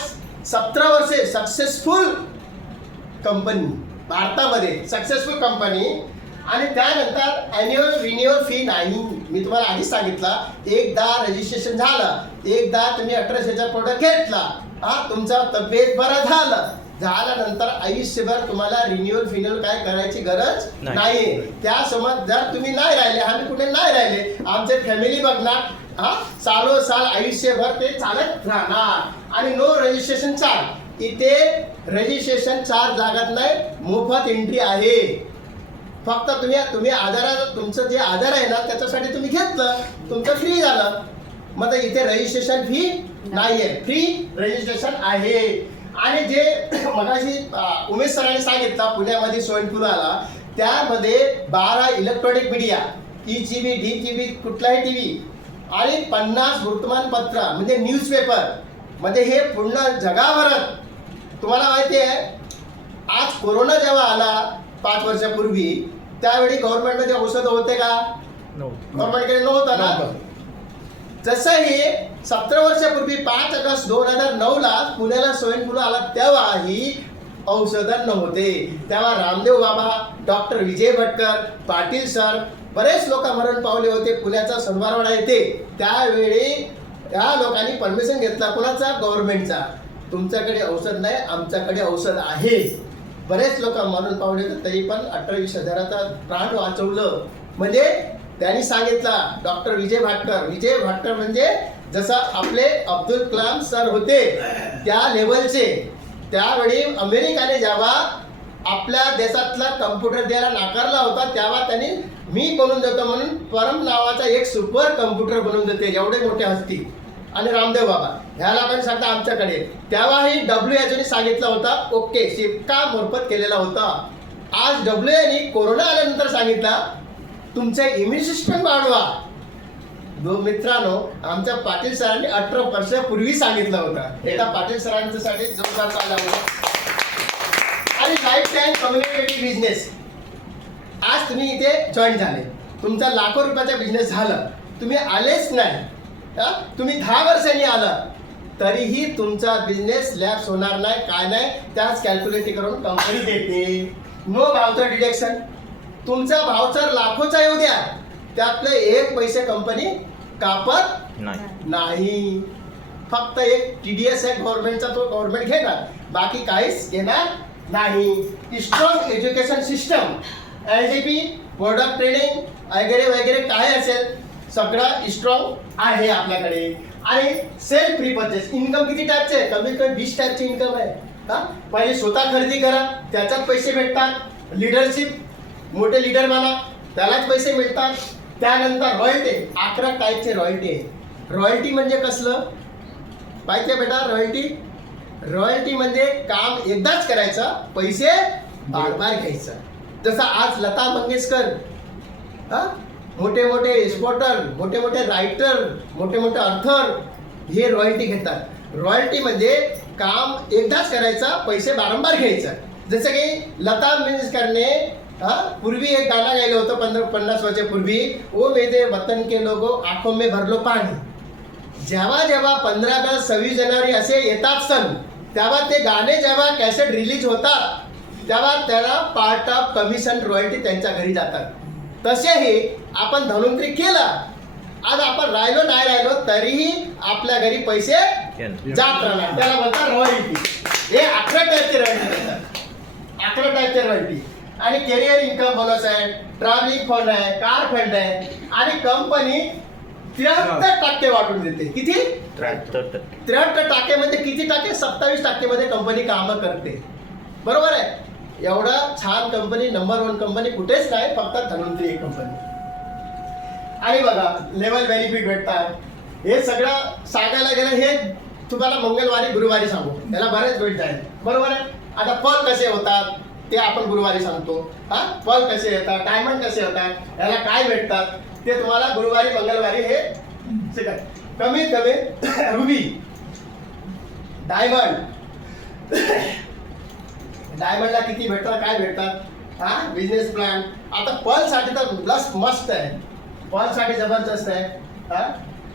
17 वर्षे सक्सेसफुल कंपनी, भारतामध्ये सक्सेसफुल कंपनी. आणि त्यानंतर ॲन्युअल रिन्युअल फी नाही. मी तुम्हाला आधीच सांगितलं, एकदा रजिस्ट्रेशन झालं, एकदा तुम्ही 1800चा प्रोडक्ट घेतला, तुमचा तब्येत बरं झाल्यानंतर आयुष्यभर तुम्हाला रिन्युअल फिन्युअल काय करायची गरज नाही. त्यासमोर जर तुम्ही नाही राहिले, आम्ही कुठे नाही राहिले, आमचे फॅमिली बघणार, साल आयुष्यभर ते चालत राहणार. आणि नो रजिस्ट्रेशन चार्ज, इथे रजिस्ट्रेशन चार्ज लागत नाही, मोफत एंट्री आहे. फक्त तुम्ही आधारात तुमचं जे आधार आहे ना त्याच्यासाठी तुम्ही घेतलं, तुमचं फ्री झालं. मग इथे रजिस्ट्रेशन फी नाही आहे, फ्री रजिस्ट्रेशन आहे. आणि जे मगाशी उमेश सरांनी सांगितलं पुण्यामध्ये स्वाईन फ्लू आला, त्यामध्ये 12 इलेक्ट्रॉनिक मीडिया, ETV, DTV, कुठलाही टीव्ही आणि 50 वर्तमानपत्र म्हणजे न्यूजपेपर म्हणजे हे पूर्ण जगाभरात. तुम्हाला माहिती आहे आज कोरोना जेव्हा आला 5 वर्षापूर्वी, त्यावेळी गव्हर्नमेंटमध्ये औषध होते का? गव्हर्नमेंटकडे नव्हतं ना. जसं हे 17 वर्षापूर्वी 5 ऑगस्ट 2009ला पुण्याला स्वाईन फ्लू आला, तेव्हाही औषधं नव्हते. तेव्हा रामदेव बाबा, डॉक्टर विजय भटकर, पाटील सर, बरेच लोक मरण पावले होते. पुण्याचा सोनवारवाडा येथे त्यावेळी त्या लोकांनी परमिशन घेतला, कोणाचा? गव्हर्नमेंटचा. तुमच्याकडे औषध नाही, आमच्याकडे औषध आहे. बरेच लोक मरण पावले होते, तरी पण 18-20 हजाराचा प्राण वाचवलं. म्हणजे त्यांनी सांगितलं, डॉक्टर विजय भाटकर म्हणजे जसं आपले अब्दुल कलाम सर होते त्या लेवलचे. त्यावेळी अमेरिकाने जेव्हा आपल्या देशातला कम्प्युटर द्यायला नाकारला होता, तेव्हा त्यांनी मी बनवून देतो म्हणून परम नावाचा एक सुपर कम्प्युटर बनवून देते, एवढे मोठे हस्ती. आणि रामदेव बाबा ह्या लोकांनी सांगता आमच्याकडे, तेव्हाही WHO सांगितलं होतं, ओके, शिक्का मोफत केलेला होता. आज WHO कोरोना आल्यानंतर सांगितलं तुमचं इम्युन सिस्टम वाढवा. मित्रांनो, आमच्या पाटील सरांनी 18 वर्षापूर्वी सांगितलं होतं. एका पाटील सरांच्या साठी जोरदार चालला होता. आणि लाईफ टाईम कम्युनिकेटिव्ह बिझनेस, आज तुम्ही इथे जॉईन झाले, तुमचा लाखो रुपयाचा बिझनेस झाला, तुम्ही आलेच नाही, तुम्ही 10 वर्षांनी आला, तरीही तुमचा बिझनेस लॅप्स होणार नाही, काय नाही. त्याच कॅल्क्युलेट करून कंपनी देते. नो भावचं डिडक्शन, तुमचा भावचर लाखोचा येऊ द्या, त्यातले 1 पैसे कंपनी कापत नाही. फक्त एक TDS आहे गव्हर्नमेंटचा, तो गव्हर्नमेंट घेणार, बाकी काहीच घेणार नाही. Strong education system, LDP, product training वगैरे काय असेल सगळं स्ट्रॉंग आहे आपल्याकडे. आणि सेल्फ रिपर्चेस, इन्कम किती टाईपचे? कमीत कमी 20 टाईपचे इन्कम आहे. पहिले स्वतः खरेदी करा, त्याच्यात पैसे भेटतात. लिडरशिप, मोठे लिडर बना, त्यालाच पैसे मिळतात. त्यानंतर रॉयल्टी, 11 टाईपचे रॉयल्टी आहे. रॉयल्टी म्हणजे कसलं माहिती आहे बेटा? रॉयल्टी म्हणजे काम एकदाच करायचं, पैसे बार घ्यायचं. जसं आज लता मंगेशकर, मोठे मोठे एक्सपोर्टर, मोठे मोठे रायटर, मोठे मोठे ऑथर हे रॉयल्टी घेतात. रॉयल्टी म्हणजे काम एकदाच करायचं, पैसे वारंवार घ्यायचं. जसं की लता मंगेशकरने पूर्वी एक गाणं गायलं होतं 15-50 वर्षापूर्वी, ओ मेरे वतन के लोगो आंखों में भर लो पाणी. जेव्हा 15 ऑगस्ट 26 जानेवारी असे येतात सण, तेव्हा ते गाणे जेव्हा कॅसेट रिलीज होतात, तेव्हा त्याला पार्ट ऑफ कमिशन रॉयल्टी त्यांच्या घरी जातात. तसेही आपण धन्वंतरी केला, आज आपण राहिलो नाही राहिलो तरीही आपल्या घरी पैसे जात राहणार, त्याला म्हणतात रॉयल्टी. हे 11 टाईपचे रॉयल्टी. आणि कॅरियर इन्कम बोनस आहे, ट्रॅव्हलिंग फंड आहे, कार फंड आहे. आणि कंपनी 73% वाटून देते. किती? 73% म्हणजे किती टक्के? 27% मध्ये कंपनी कामं करते. बरोबर आहे. एवढा छान कंपनी, नंबर 1 कंपनी कुठेच नाही, फक्त धन्वंतरी एक कंपनी. आणि बघा लेवल बेनिफिट भेटतात. हे सगळं सांगायला गेलं हे तुम्हाला मंगळवारी गुरुवारी सांगू, याला बरेच भेट जाईल. बरोबर आहे. आता फल कसे होतात ते आपण गुरुवारी सांगतो. फल कसे येतात, डायमंड कसे होतात, याला काय भेटतात ते तुम्हाला गुरुवारी मंगळवारी हे शिकाय. कमीत कमी रुबी, डायमंड, डायमंडला किती भेटतात, काय भेटतात, हा बिझनेस प्लॅन. आता पलसाठी तर प्लस मस्त आहे, पलसाठी जबरदस्त आहे. हा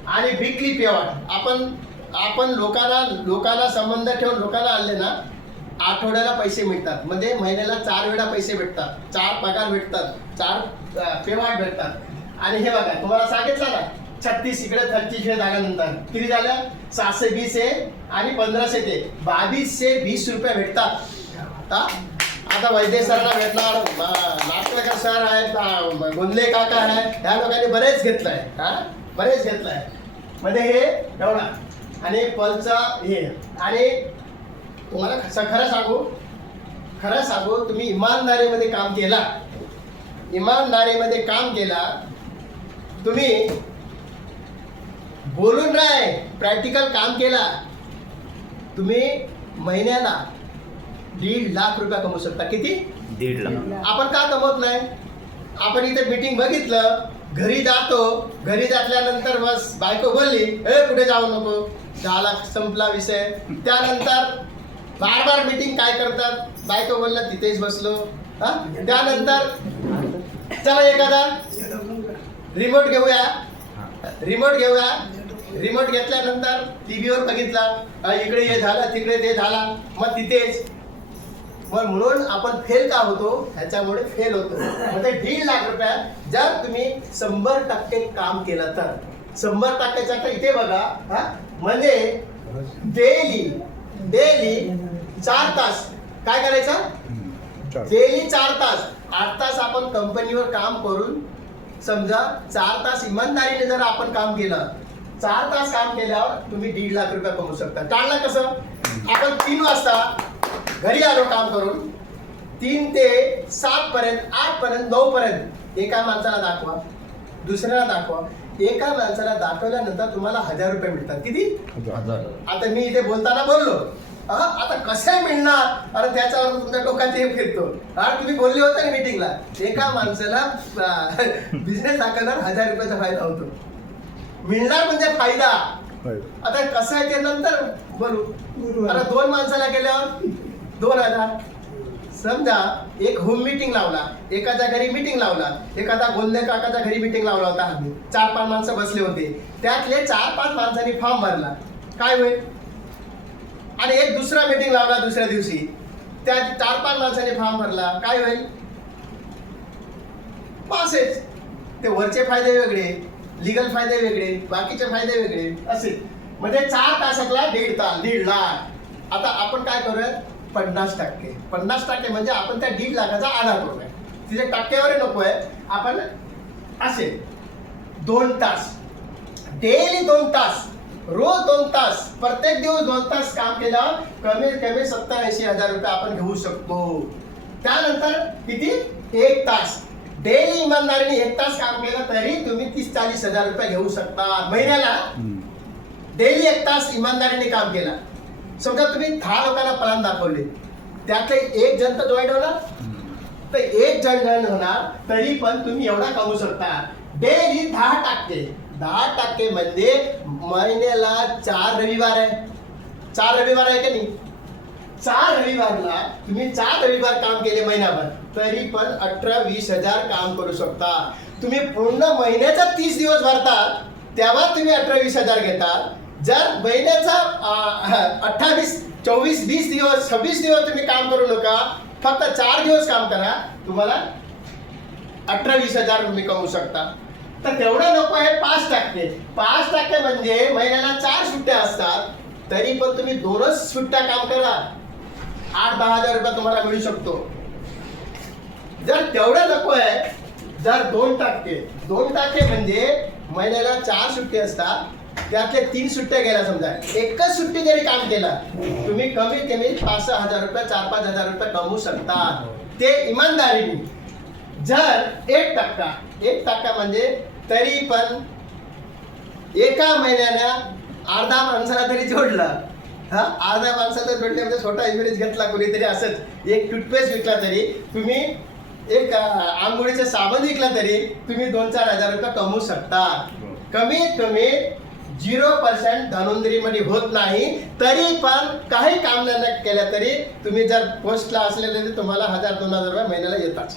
आणि वीकली पेआउट आपण लोकांना संबंध ठेवून लोकांना आणले ना, आठवड्याला पैसे मिळतात, म्हणजे महिन्याला 4 वेळा पैसे भेटतात, 4 पगार भेटतात, 4 पेमेंट भेटतात. आणि हे बघा तुम्हाला सांगितलं ना, 36 इकडे 36 झाल्यानंतर किती झालं, 720 आहे आणि 1500 ते 2220 रुपये भेटतात. आता वैद्य सरांना भेटणार, नाटकर सर आहेत, गोंदले काका आहेत, ह्या लोकांनी बरेच घेतलंय, बरेच घेतलंय. म्हणजे हे एवढा आणि पलचा हे. आणि तुम्हाला खरं सांगू, तुम्ही इमानदारीमध्ये काम केला, तुम्ही बोलून नाही प्रॅक्टिकल काम केला, तुम्ही महिन्याला 1.5 लाख रुपये कमवू शकता. किती? 1.5 लाख. आपण का कमवत नाही? आपण इथे मीटिंग बघितलं, घरी जातल्यानंतर बस बायको बोलली, कुठे जाऊ नको, झाला संपला विषय. त्यानंतर बार मीटिंग काय करतात, बायको बोलला तिथेच बसलो. त्यानंतर चला एखादा रिमोट घेऊया, रिमोट घेतल्यानंतर टीव्हीवर बघितला, इकडे हे झालं, तिकडे ते झाला, मग तिथेच. मग म्हणून आपण फेल का होतो, ह्याच्यामुळे फेल होतो. म्हणजे 1.5 लाख रुपये जर तुम्ही 100% काम केलं तर 100%च्या तर इथे बघा, म्हणजे डेली 4 तास काय करायचं, डेली 4 तास, 8 तास आपण कंपनीवर काम करून, समजा 4 तास इमानदारीने जर आपण काम केलं, 4 तास काम केल्यावर तुम्ही 1.5 लाख रुपये कमवू शकता. टाळला कसं, आपण 3 वाजता घरी आलो काम करून, 3 ते 7 पर्यंत, 8 पर्यंत, 9 पर्यंत एका माणसाला दाखवा, दुसऱ्याला दाखवा. एका माणसाला दाखवल्यानंतर तुम्हाला 1000 रुपये मिळतात. किती? 1000. आता मी इथे बोलताना बोललो, आता कसे मिळणार, अरे त्याच्यावर तुमच्या डोक्यात हे फिरतो. अरे तुम्ही बोलले होते ना मीटिंगला, एका माणसाला बिझनेस दाखवणार 1000 रुपयाचा फायदा होतो. मिळणार म्हणजे फायदा. आता कसं आहे ते नंतर बोलू. आता 2 माणसाला केल्यावर 2000. समजा एक होम मीटिंग लावला, एखाद्या घरी मीटिंग लावला, एखादा गोंदले काकाच्या घरी मीटिंग लावला होता, आम्ही 4-5 माणसं बसले होते, त्यातले 4-5 माणसांनी फॉर्म भरला, काय होईल. आणि एक दुसरा मीटिंग लावला दुसऱ्या दिवशी, त्या 4-5 माणसांनी फॉर्म भरला, काय होईल. पासेच. ते वरचे फायदे वेगळे, लिगल फायदे वेगळे, बाकीचे फायदे वेगळे असे. म्हणजे 4 तासातला 1.5 लाख. आता आपण काय करूया, 50% म्हणजे आपण त्या 1.5 लाखाचा आधार करूया. तिथे टक्केवारी नको आहे, आपण असे 2 तास, डेली 2 तास, रोज 2 तास, प्रत्येक दिवस 2 तास काम केल्यावर कमीत कमी 70-80 हजार रुपये आपण घेऊ शकतो. त्यानंतर किती, 1 तास, डेली इमानदारीने 1 तास काम केलं तरी तुम्ही 30-40 हजार रुपये घेऊ शकता महिन्याला. डेली 1 तास इमानदारीने काम केला. समजा तुम्ही 10 लोकांना प्लॅन दाखवले, त्यातले 1 जण तर जॉईन होणार, तर 1 जण जॉईन होणार, तरी पण तुम्ही एवढा कमवू शकता. डेली 10% म्हणजे महिन्याला 4 रविवार आहे. 4 रविवार आहे की नाही, 4 रविवारला तुम्ही 4 रविवार काम केले महिनाभर, तरी पण 18-20 हजार काम करू शकता. तुम्ही पूर्ण महिन्याचा 30 दिवस भरतात, तेव्हा तुम्ही 18-20 हजार घेतात. जर महिन्याचा 28, 24, 20 दिवस, 26 दिवस तुम्ही काम करू नका, फक्त 4 दिवस काम करा, तुम्हाला 18-20 हजार तुम्ही कमवू शकता. तर तेवढं नको आहे 5% म्हणजे महिन्याला 4 सुट्ट्या असतात, तरी पण तुम्ही 2च सुट्ट्या काम करा, 8-10 हजार रुपये तुम्हाला मिळू शकतो. जर तेवढं नको आहे, जर 2% म्हणजे महिन्याला 4 सुट्टे असतात, त्यातले 3 सुट्ट्या गेल्या, समजा एकच सुट्टी जरी काम केला, तुम्ही कमीत कमी 5-6 हजार रुपये, 4-5 हजार रुपये कमवू शकता. ते इमानदारीने. जर 1% म्हणजे तरी पण एका महिन्याला अर्धा माणसाला तरी जोडला, अर्धा माणसाला जोडले म्हणजे छोटा ॲव्हरेज घेतला कोणीतरी, असंच एक टूथपेस्ट विकला तरी, तुम्ही एक आंघोळीचं साबण विकला तरी तुम्ही 2-4 हजार रुपये कमवू शकता. कमीत कमी 0% धन्वंतरीमध्ये होत नाही. तरी पण काही काम नाही केलं तरी तुम्ही जर पोस्टला असलेले तर तुम्हाला 1000-2000 रुपये महिन्याला येतात.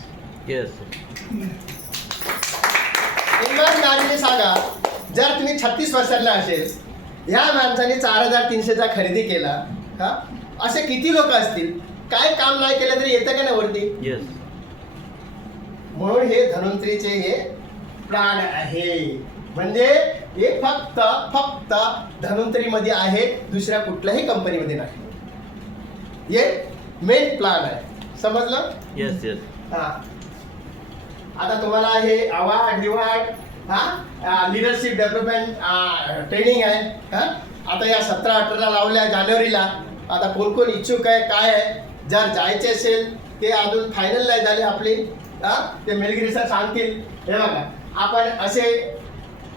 इमानदारीने सांगा, जर तुम्ही 36 वर्षाला असेल, ह्या माणसाने 4300चा खरेदी केला, हा असे किती लोक असतील, काय काम नाही केलं तरी येतं का नाही वरती? म्हणून हे धन्वंतरीचे हे प्लान आहे. म्हणजे हे फक्त धन्वंतरी मध्ये आहे, दुसऱ्या कुठल्याही कंपनीमध्ये नाही. हे मेन प्लान आहे. समजलं? हा. आता तुम्हाला हे अवॉर्ड लिडरशिप डेव्हलपमेंट ट्रेनिंग आहे. हा आता या 17-18 लावल्या जानेवारीला. आता कोण कोण इच्छुक आहे, काय आहे, जर जायचे असेल ते अजून फायनल नाही झाले आपली. ते मेलगिरी सर सांगतील. हे बघा, आपण असे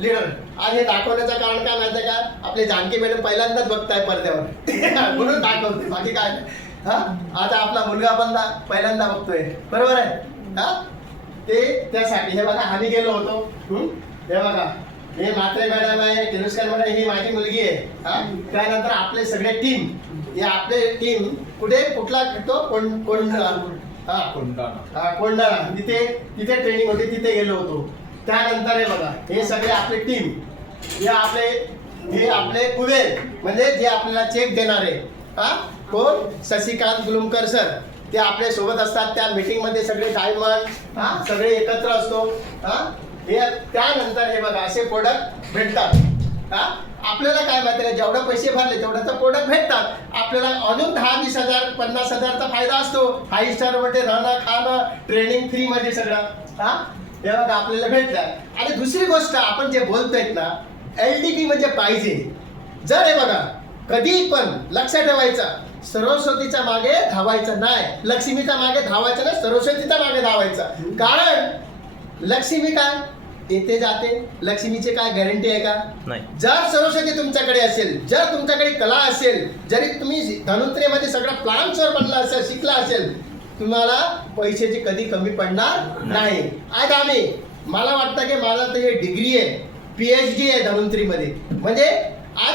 लीडर आज हे दाखवण्याचं कारण काय माहिती आहे का, आपले जानकी मॅडम पहिल्यांदाच बघताय पडद्यावर म्हणून दाखवते, बाकी काय नाही. आता आपला मुलगा पण पहिल्यांदा बघतोय, बरोबर आहे. ते त्यासाठी हे बघा, आम्ही गेलो होतो. हे बघा, हे म्हात्रे मॅडम आहे, तिरुस्कर मॅडम, ही माझी मुलगी आहे. त्यानंतर आपले सगळे टीम, हे आपले टीम कुठे कुठला तो कोंडाणा तिथे ट्रेनिंग होती, तिथे गेलो होतो. त्यानंतर हे बघा, हे सगळे आपले टीम, हे आपले कुबेर म्हणजे जे आपल्याला चेक देणारे, कोण, शशिकांत गुलुमकर सर, ते आपल्या सोबत असतात. त्या मीटिंग मध्ये सगळे डायमंड सगळे एकत्र असतो. हे त्यानंतर हे बघा, असे प्रोडक्ट भेटतात. आपल्याला काय माहिती आहे, जेवढे पैसे भरले तेवढ्याचा प्रोडक्ट भेटतात. आपल्याला अजून 10-20 हजार 50 हजारचा फायदा असतो. 5 स्टार मध्ये राहणं खाणं ट्रेनिंग फ्री मध्ये सगळं हे बघा आपल्याला भेटलं. आणि दुसरी गोष्ट आपण जे बोलतोय ना, LDP म्हणजे पाहिजे. जर हे बघा, कधी पण लक्षात ठेवायचं, सरस्वतीच्या मागे धावायचं नाही, लक्ष्मीच्या मागे धावायचं नाही, सरस्वतीच्या मागे धावायचं. कारण लक्ष्मी काय येते जाते, लक्ष्मीची काय गॅरंटी आहे का? नाही. जर सरस्वती तुमच्याकडे असेल, जर तुमच्याकडे कला असेल, जरी तुम्ही धन्वंतरीमध्ये सगळं प्लान्सवर बनला असेल, शिकला असेल, तुम्हाला पैशाची कधी कमी पडणार नाही. आज मला वाटतं की मला तर हे डिग्री आहे, PhD आहे धन्वंतरीमध्ये. म्हणजे आज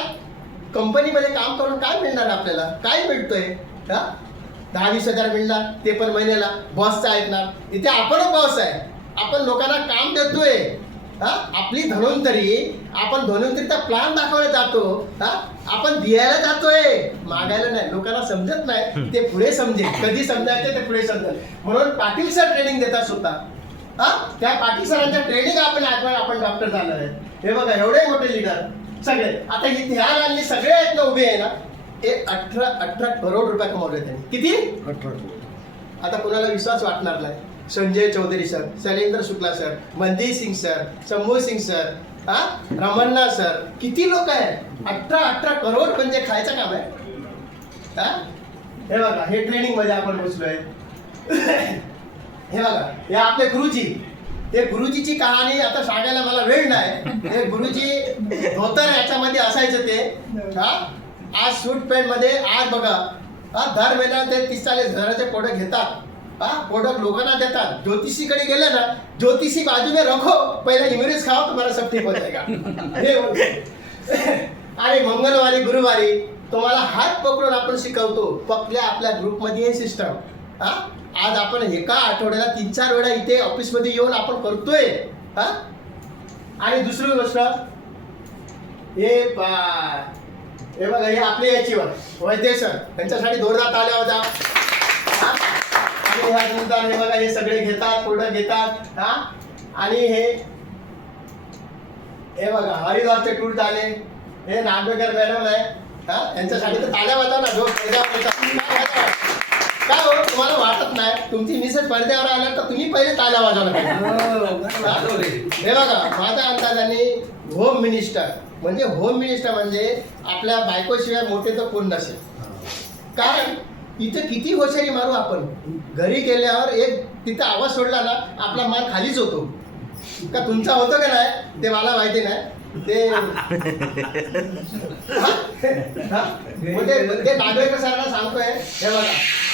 कंपनीमध्ये काम करून काय मिळणार आपल्याला? काय मिळतोय? 10-20 हजार मिळणार, ते पण महिन्याला. बॉसचं ऐकणार, इथे आपणच बॉस आहे. आपण लोकांना काम देतोय. आपली धन्वंतरी, आपण धन्वंतरीचा प्लॅन दाखवायला जातो. आपण द्यायला जातोय, मागायला नाही. लोकांना समजत नाही, ते पुढे समजेल. कधी समजायचे ते पुढे समजेल. म्हणून पाटील सर ट्रेनिंग देतात स्वतः. त्या पाटील सरांच्या ट्रेनिंग आपण डॉक्टर झालं आहे. हे बघा, एवढे मोठे लीडर सगळे. आता ह्या राननी सगळे आहेत ना उभे आहे ना, हे 18 करोड रुपये कमवले त्यांनी. किती? 18. आता कुणाला विश्वास वाटणार नाही. Sanjay Chaudhary sir, Shailendra Shukla sir, Mandeep Singh sir, Shambhu Singh sir, Ramanna sir, किती लोक आहेत. 18 करोड म्हणजे खायचं काम आहे. हे बघा, हे ट्रेनिंग मध्ये आपण बसलोय. हे बघा, हे आपले गुरुजी. ते गुरुजीची कहाणी आता सांगायला मला वेळ नाही. हे गुरुजी धोतर याच्यामध्ये असायचं ते. आज सूट पॅन्ट मध्ये आज बघा, दर महिन्यात ते 30-40 हजाराचे प्रोडक्ट घेतात. प्रोडक्ट लोकांना देतात. ज्योतिषीकडे गेले ना, ज्योतिषी बाजू में रखो, पहले इमरीज खाओ, तुम्हाला सब ठीक हो जाएगा. आणि मंगळवारी गुरुवारी तुम्हाला हात पकडून आपण शिकवतो. आपल्या ग्रुपमध्ये हे सिस्टम. आज आपण एका आठवड्याला 3-4 वेळा इथे ऑफिसमध्ये येऊन आपण करतोय. आणि दुसरी गोष्ट, हे बघा, हे आपले याचीवर वैद्य सर, त्यांच्यासाठी जोरदार ताल्या वाजा. आणि हे बघा, हे सगळे घेतात, प्रोडक्ट घेतात. आणि हे बघा, हरिद्वारचे टूर झाले. हे नागवेकर मॅडम आहे, यांच्यासाठी तर ताल्या वाजवा ना. जो काय हो, तुम्हाला वाटत नाही तुमची मिसेस पडद्यावर आल्या तर तुम्ही पहिले ताल्या वाजवला पाहिजे. हे बघा, माझ्या अंदाजाने होम मिनिस्टर म्हणजे आपल्या बायकोशिवाय मोठे तर कोण नसेल. कारण इथं किती होशारी मारू आपण, घरी गेल्यावर एक तिथं आवाज सोडला ना, आपला मान खालीच होतो. का तुमचा होतो का नाही ते मला माहिती नाही. ते नागवेकर सरांना सांगतोय. हे बघा,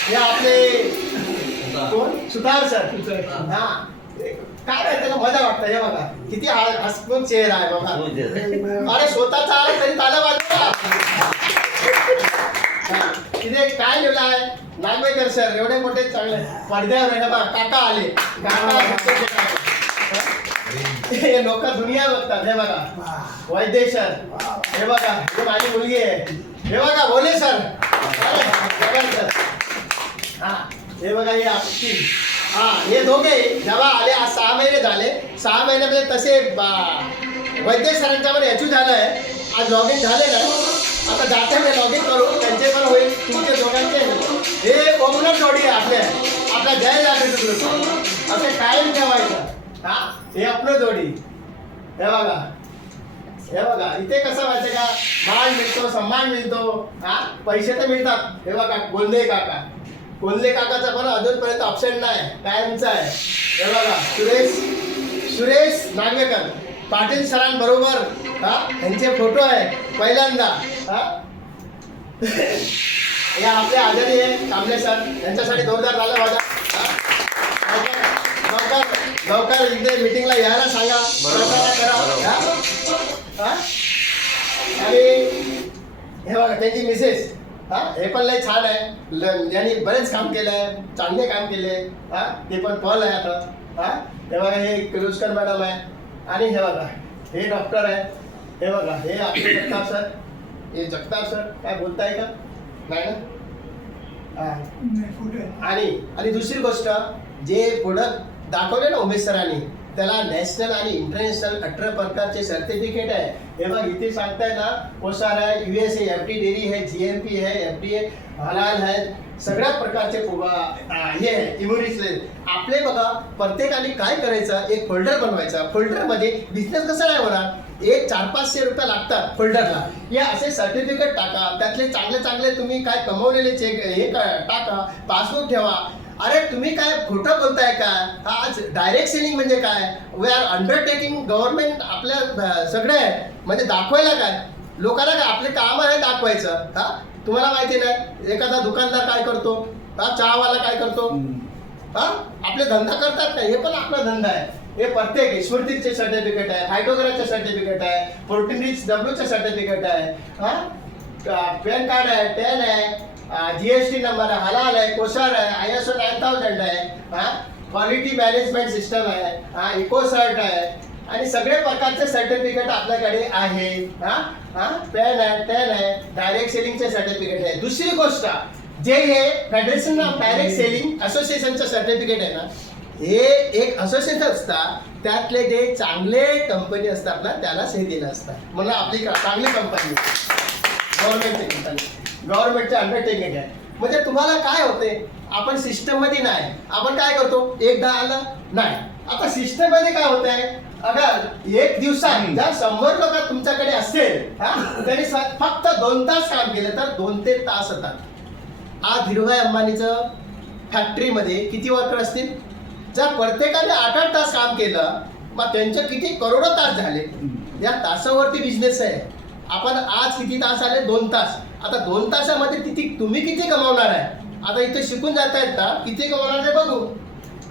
हे आपले कोण, सुतार सर. काय माहिती का मजा वाटतं. हे बघा किती हसमुख चेहरा आहे बघा. अरे स्वतःचा आला तरी ताला वाजवा. तिथे काय लिहिलं आहे नागवेकर सर एवढे मोठे चांगले पडद्यावर आहे ना बा. काका आले हे लोक दुनिया बघतात. हे बघा वैद्य सर, हे बघा हे माझी मुलगी आहे. हे बघा बोले सर. हा हे बघा हे आपली हा हे दोघे जेव्हा आले आज 6 महिने झाले. 6 महिन्यामध्ये तसे वैद्य सरांच्या मध्ये याचू झालंय. आज लॉग इन झाले ना. आता जाते मी लॉग इन करू त्यांचे पण होईल तुमचे दोघांचे. हे कोमनर जोडी आहे आपल्या जय जागृती असे कायम ठेवायचं. हा हे आपलं जोडी. हे बघा इथे कसं माहितीये का मान मिळतो सन्मान मिळतो. हा पैसे तर मिळतात. हे बघा कोल्हे काकाचा पण अजूनपर्यंत ऑप्शन नाही कायमचा आहे. हे बघा सुरेश नागवेकर पाटील सरांबरोबर हा यांचे फोटो आहे पहिल्यांदा. हा हे आपले आजारी आहे कांबळे सर यांच्यासाठी जोरदार झाला माझा. लवकर इथे मीटिंगला यायला सांगा. करा. आणि हे बघा त्यांची मिसेस हा हे पण लय छान आहे. यांनी बरेच काम केलंय चांगले काम केले. हा ते पण पॉल आहे आता. हा हे बघा हे किर्लोस्कर मॅडम आहे. आणि हे बघा हे डॉक्टर आहे. हे बघा हे आपले जगताप सर. हे जगताप सर काय बोलताय का नाही ना. आणि दुसरी गोष्ट जे प्रोडक्ट दाखवले ना उमेश सरांनी त्याला नॅशनल आणि इंटरनॅशनल 18 प्रकारचे सर्टिफिकेट आहे. हे बघ इथे सांगताय ना ओसार आहे USA FD डेअरी है GMP है FDA हलाल है सगळ्या प्रकारचे हे आहे इम्युनिटी. आपले बघा प्रत्येकाने काय करायचं एक फोल्डर बनवायचा. फोल्डरमध्ये बिझनेस कसा नाही होणार. एक 400-500 रुपये लागतात फोल्डरला. हे असे सर्टिफिकेट टाका त्यातले चांगले तुम्ही काय कमवलेले चेक हे टाका पासबुक ठेवा. अरे तुम्ही काय खोटं बोलताय का. आज डायरेक्ट सेलिंग म्हणजे काय. वी आर अंडरटेकिंग गव्हर्नमेंट आपल्या सगळे म्हणजे दाखवायला काय लोकांना काय आपले काम आहे दाखवायचं. हा तुम्हाला माहिती नाही एखादा दुकानदार काय करतो. हा चहावाला काय करतो. हा आपले धंदा करतात का. हे पण आपला धंदा आहे. हे प्रत्येक स्मृतीचे सर्टिफिकेट आहे फायटोग्राफचे सर्टिफिकेट आहे 14 रिच डब्ल्यूचे सर्टिफिकेट आहे. हा पॅन कार्ड आहे 10 आहे GST नंबर आहे हलाल आहे कोसार आहे ISO 9000 आहे. हा क्वालिटी मॅनेजमेंट सिस्टम आहे. हा इकोसर्ट आहे आणि सगळे प्रकारचे सर्टिफिकेट आपल्याकडे आहे. हा पॅन आहे 10 आहे डायरेक्ट सेलिंगचे सर्टिफिकेट आहे. दुसरी गोष्ट जे हे फेडरेशन ऑफ डायरेक्ट सेलिंग असोसिएशनचं सर्टिफिकेट आहे ना हे एक असोसिएशन असतात त्यातले जे चांगले कंपनी असतात ना त्यालाच हे दिलं असतं. म्हणून आपली चांगली कंपनी गव्हर्नमेंटचे अंडरटेकिंग आहे. म्हणजे तुम्हाला काय होते आपण सिस्टम मध्ये नाही आपण काय करतो एकदा आलं नाही. आता सिस्टम मध्ये काय होत आहे अगर एक दिवसात जर 100 लोक तुमच्याकडे असतील तरी फक्त 2 तास काम केलं तर 2 ते तास होतात. आज धीरूभाई अंबानीचं फॅक्टरीमध्ये किती वर्कर असतील. जर प्रत्येकाने 8-8 तास काम केलं मग त्यांचे किती करोडो तास झाले. या तासावरती बिझनेस आहे. आपण आज किती तास आले 2 तास. आता 2 तासामध्ये तुम्ही किती कमावणार आहे. आता इथे शिकून जातायत ना किती कमावणार आहे बघू.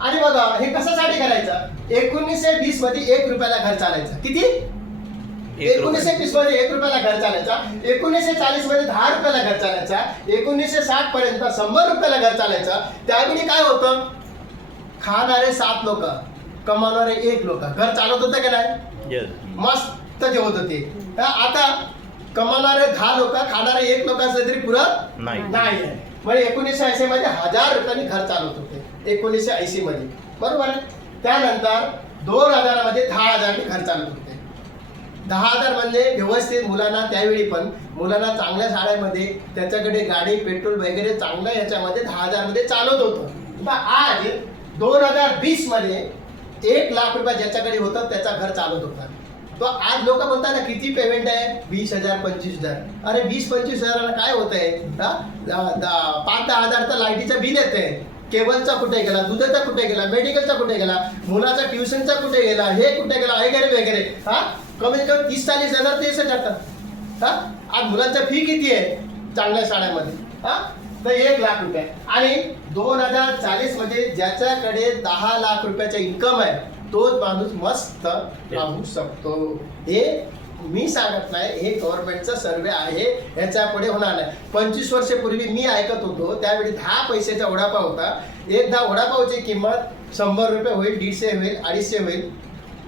आणि बघा हे कशासाठी करायचं 1920 मध्ये 1 रुपयाला घर चालायचं. किती 1920 मध्ये 1 रुपयाला घर चालायचा. 1940 मध्ये 10 रुपयाला घर चालायचा. 1960 पर्यंत 100 रुपयाला घर चालायचं. त्यावेळी काय होतं खाणारे 7 लोक कमावणारे 1 लोक घर चालवत होतं का नाही. मस्त जेवत होते. आता कमावणारे 10 लोक खाणारे 1 लोक असले तरी पुरत नाही. म्हणजे 1980 मध्ये 1000 रुपयांनी घर चालवत होते 1980 मध्ये बरोबर आहे. त्यानंतर 2000 मध्ये 10,000 घर चालवत होते. 10,000 म्हणजे व्यवस्थित मुलांना त्यावेळी पण मुलांना चांगल्या शाळेमध्ये त्याच्याकडे गाडी पेट्रोल वगैरे चांगलं याच्यामध्ये 10,000 मध्ये चालवत होतं. आज 2020 मध्ये 1 लाख रुपये ज्याच्याकडे होतं त्याचा घर चालवत होता. तो आज लोक बोलतात ना किती पेमेंट आहे 20,000 25,000. अरे 20-25 हजाराला काय होत आहे 5-10 हजार तर लाईटीचं बिल येते. केबलचा कुठे गेला दुधाचा कुठे गेला मेडिकलचा कुठे गेला मुलाचा ट्युशनचा कुठे गेला हे कुठे गेला वगैरे कमीत कमी 30-40 हजार ते जातात. आज मुलांचा फी किती आहे चांगल्या शाळेमध्ये तर 1 लाख रुपये. आणि 2040 मध्ये ज्याच्याकडे 10 लाख रुपयाचा इन्कम आहे तोच माणूस मस्त राहू शकतो. हे मी सांगत नाही, हे गव्हर्नमेंटचा सर्वे आहे, ह्याच्या पुढे होणार नाही. 25 वर्षापूर्वी मी ऐकत होतो, त्यावेळी 10 पैशाचा वडापाव होता. एकदा वडापावची किंमत 100 रुपये होईल, 150 होईल, 250 होईल.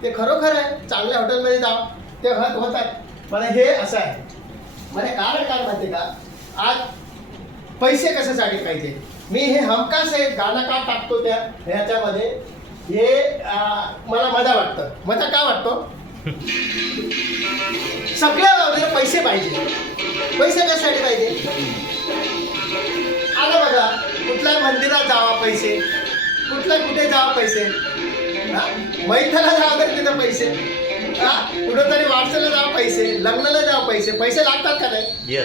ते खरोखर आहे. चांगल्या हॉटेलमध्ये जाऊ ते होतात. मला हे असं आहे, मला कारण काय माहिती का, आज पैसे कशासाठी पाहिजे. मी हे हमखास हे गाणं का टाकतो त्या ह्याच्यामध्ये, हे मला मजा वाटतं. मजा का वाटतो, सगळ्या वगैरे पैसे पाहिजे. पैसे कशासाठी पाहिजे. आलं बघा, कुठल्या मंदिरात जावा पैसे, कुठे जावा पैसे, मैथाला जावं तर तिथं पैसे, कुठंतरी वाटसाला जावं पैसे, लग्नाला जावं पैसे. पैसे लागतात का नाही.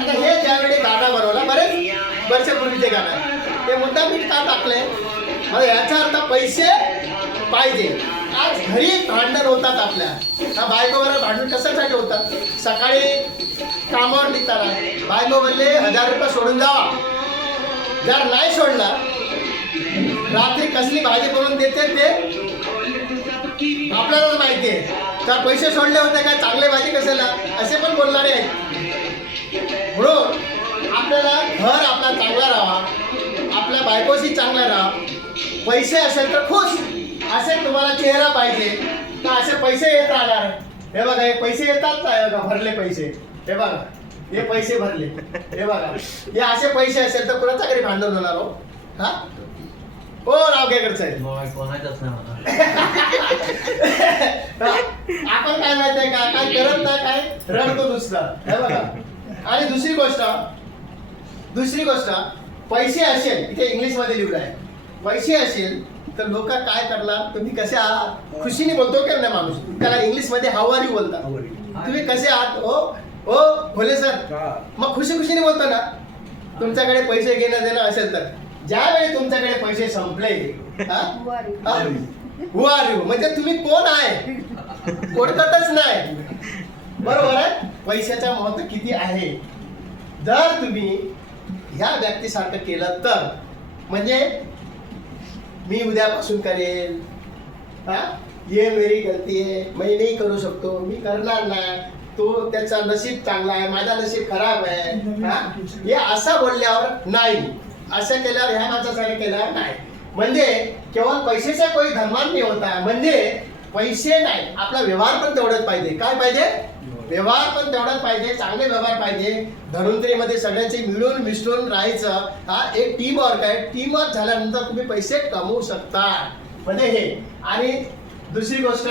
आता हे ज्यावेळी गाणं बनवलं, बरेच वर्षापूर्वीचे गाणं, ते मुद्दा मी का टाकलंय, मला याचा अर्थ पैसे पाहिजे. आज घरी भांडण होतात आपल्या बायकोबरोबर. भांडण कशासाठी होतात, सकाळी कामावर निघताना बायको म्हणले 1000 रुपये सोडून जावा, जर नाही सोडला रात्री कसली भाजी करून देते ते आपल्यालाच माहिती आहे. तर पैसे सोडले होते का, चांगले भाजी कशाला, असे पण बोलणारे आहेत. म्हणून आपल्याला घर आपला चांगला राहा, आपल्या बायकोशी चांगला राहा. पैसे असेल तर खुश, असे तुम्हाला चेहरा पाहिजे तर असे पैसे येत राहणार. हे बघा, हे पैसे येतात का, भरले पैसे, हे बघा हे पैसे भरले, हे बघा हे असे पैसे असेल तर कुणाच्या घरी भांडण होणार हो. हा हो, रावकेकडचं आहे. आपण काय माहितीये का, काय करत नाही, काय रडतो नुसतं. हे बघा. आणि दुसरी गोष्ट पैसे असेल, इथे इंग्लिश मध्ये लिहिलं आहे, पैसे असेल तर लोक काय करणार, तुम्ही कसे आहात खुशीने बोलतो की नाही माणूस, त्याला इंग्लिश मध्ये हाऊ आर यू बोलता. तुम्ही कसे आहात, ओ भोले सर, मग खुशीने बोलतो ना. तुमच्याकडे पैसे घेणं देणं असेल तर, ज्यावेळी तुमच्याकडे पैसे संपले, हू आर यू म्हणजे तुम्ही कोण आहे, ओळखतच नाही. बरोबर आहे. पैशाचं महत्व किती आहे. जर तुम्ही ह्या व्यक्तीसारखं केलं तर, म्हणजे मी उद्यापासून करेल, ये मेरी गलती आहे, मी नाही करू शकतो, मी करणार नाही, तो त्याचा नशीब चांगला आहे, माझा नशीब खराब आहे, हे असं बोलल्यावर नाही, असं केल्यावर ह्या माणसासाठी केल्यावर नाही. म्हणजे केवळ पैशाचा काही धर्मान नाही होता, म्हणजे पैसे नाही, आपला व्यवहार पण तेवढंच पाहिजे. काय पाहिजे, व्यवहार पण तेवढाच पाहिजे, चांगले व्यवहार पाहिजे. धनुंतरीमध्ये सगळ्यांचे मिळून मिसळून राहायचं, हा एक टीम वर्क आहे. टीम वर्क झाल्यानंतर तुम्ही पैसे कमवू शकता, म्हणजे हे. आणि दुसरी गोष्ट,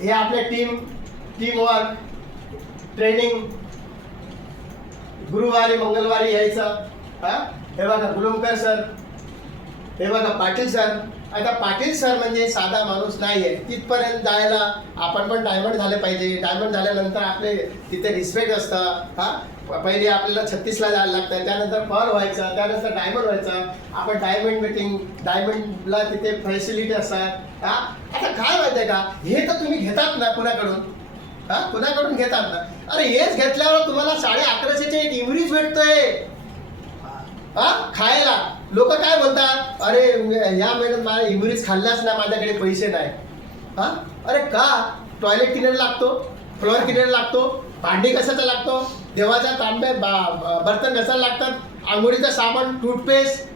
हे आपले टीम वर्क ट्रेनिंग गुरुवारी मंगळवारी यायचं. हे बघा गुलुमकर सर, हे बघा पाटील सर. आता पाटील सर म्हणजे साधा माणूस नाही आहे, तिथपर्यंत जायला आपण पण डायमंड झाले पाहिजे. डायमंड झाल्यानंतर आपले तिथे रिस्पेक्ट असतं. पहिले आपल्याला 36ला जायला लागतं, त्यानंतर पर व्हायचं, त्यानंतर डायमंड व्हायचं. आपण डायमंड मीटिंग, डायमंडला तिथे फॅसिलिटी असतात. आता काय माहिती आहे का, हे तर तुम्ही घेतात ना कुणाकडून घेतात ना. अरे हेच घेतल्यावर तुम्हाला 1150चे एक इमरीज भेटतोय खायला. लोक काय बोलतात, अरे या महिन्यात मला इमरीज खाल्लाच ना, माझ्याकडे पैसे नाही. अरे का, टॉयलेट क्लिनर लागतो, फ्लोअर क्लिनर लागतो, भांडी कशाचा लागतो, देवाच्या तांबे बर्तन कशाला लागतात, आंघोळीचं सामान, टूथपेस्ट,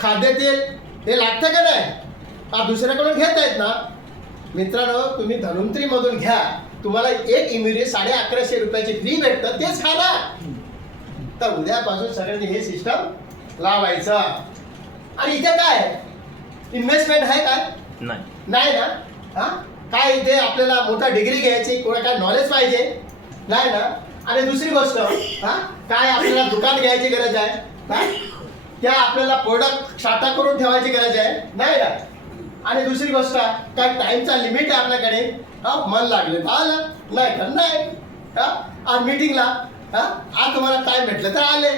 खाद्यतेल, हे लागतं का नाही. दुसऱ्याकडून घेत आहेत ना. मित्रांनो, तुम्ही धन्वंतरीमधून घ्या, तुम्हाला एक इमरीज 1150 रुपयाची फ्री भेटतं, तेच खा ना. तर उद्यापासून सगळ्यांनी हे सिस्टम लावायचं. आणि इथे काय इन्व्हेस्टमेंट आहे काय, नाही ना. काय इथे आपल्याला मोठा डिग्री घ्यायची, कोणा काय नॉलेज पाहिजे नाही ना. आणि दुसरी गोष्ट, काय आपल्याला दुकान घ्यायची गरज आहे, त्या आपल्याला प्रोडक्ट साठा करून ठेवायची गरज आहे नाही ना. आणि दुसरी गोष्ट, काय टाइमचा लिमिट आहे आपल्याकडे, मन लागले आलं, नाही तर नाही. आज मीटिंगला आज तुम्हाला टाइम भेटलं तर आले,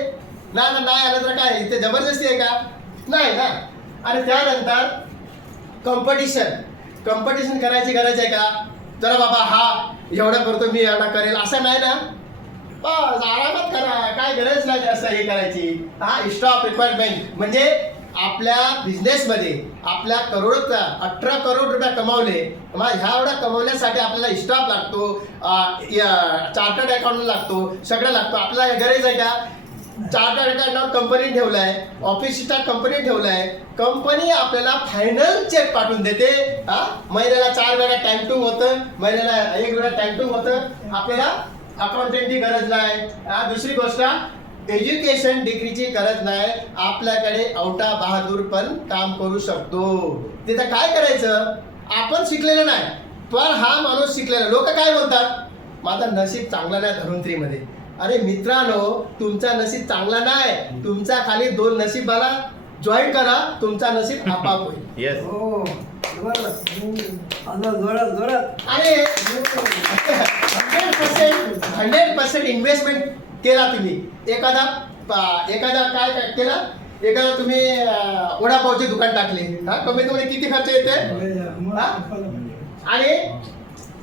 नाही आलं तर काय इथे जबरदस्ती आहे का, नाही ना. आणि त्यानंतर कॉम्पिटिशन करायची गरज आहे का, चला बाबा हा एवढा करतो मी एवढा करेल, असं नाही ना. बस आरामात करा, काय गरज नाही जास्त हे करायची. स्टॉप रिक्वायरमेंट म्हणजे आपल्या बिझनेसमध्ये आपल्या करोडचा 18 करोड रुपये कमावले, मग ह्या एवढा कमवण्यासाठी आपल्याला स्टाफ लागतो, चार्टर्ड अकाउंटंट लागतो, सगळं लागतो. आपल्याला गरज आहे का? चार्टर्ड अकाउंट कंपनी ठेवलाय, ऑफिस स्टाफ कंपनी ठेवलाय, कंपनी आपल्याला फायनल चेक पाठवून देते. महिन्याला 4 वेळा टँक होतं, महिन्याला 1 वेळा टँक होतं. आपल्याला अकाउंटंटची गरज नाही. दुसरी गोष्ट, एज्युकेशन डिग्रीची गरज नाही. आपल्याकडे औटा बहादूर पण काम करू शकतो. तिथं काय करायचं? आपण शिकलेलं नाही, पण हा माणूस शिकलेला. लोक काय बोलतात? माझा नशीब चांगला नाही धन्वंतरीमध्ये. अरे मित्रांनो, तुमचा नशीब चांगला नाही, तुमचा खाली 2 नशीबाला जॉईन करा, तुमचा नशीब आपाप होईल. येस. आणि 100% इन्व्हेस्टमेंट केला तुम्ही. एखादा काय केला? एखादा तुम्ही वडापावचे दुकान टाकले, कमीत कमी किती खर्च येते? आणि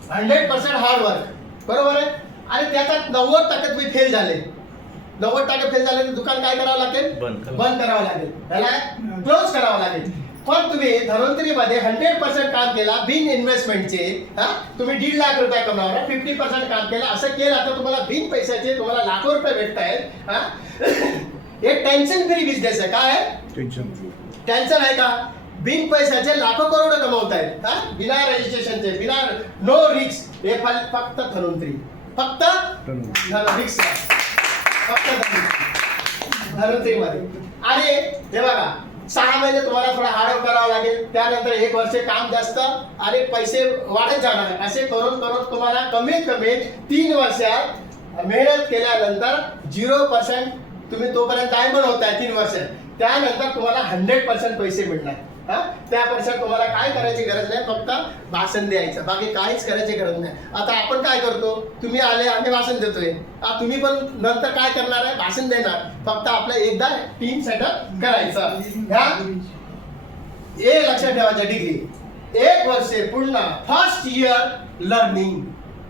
100% हार्डवर्क, बरोबर आहे. आणि त्याच्यात 90% तुम्ही फेल झाले. 90% फेल झाले तर दुकान काय करावं लागेल? बंद करावं लागेल, त्याला क्लोज करावं लागेल. पण तुम्ही धन्वंतरीमध्ये 100% काम केला बिन इन्व्हेस्टमेंटचे. तुम्ही 1.5 लाख रुपये कमावला, 50% काम केलं, असं केलं तर तुम्हाला बिन पैशाचे तुम्हाला लाखो रुपये भेटत आहेत. एक टेन्शन फ्री बिझनेस आहे. काय आहे? टेन्शन आहे का? बिन पैशाचे लाखो करोड कमवतायत, बिना रजिस्ट्रेशनचे, बिना नो रिस्क. हे फक्त धन्वंतरी, फक्त रिस्क, फक्त धन्वंतरीमध्ये. आणि हे बघा, 6 महिने तुम्हाला थोडा हार्डवर्क करावं लागेल, त्यानंतर 1 वर्ष काम जास्त आणि पैसे वाढत जाणार. असे करून तुम्हाला कमीत कमी 3 वर्षात मेहनत केल्यानंतर 0% तुम्ही तोपर्यंत डायमंड होताय 3 वर्षात. त्यानंतर तुम्हाला 100% पैसे मिळणार. त्या वर्षात तुम्हाला काय करायची गरज नाही, फक्त भाषण द्यायचं, बाकी काहीच करायची गरज नाही. आता आपण काय करतो? तुम्ही आले, आम्ही भाषण देतोय, तुम्ही पण नंतर काय करणार आहे? भाषण देणार. फक्त आपलं एकदा टीम सेटअप करायचं. हे लक्षात ठेवायचं. डिग्री 1 वर्ष पूर्ण. फर्स्ट इयर लर्निंग,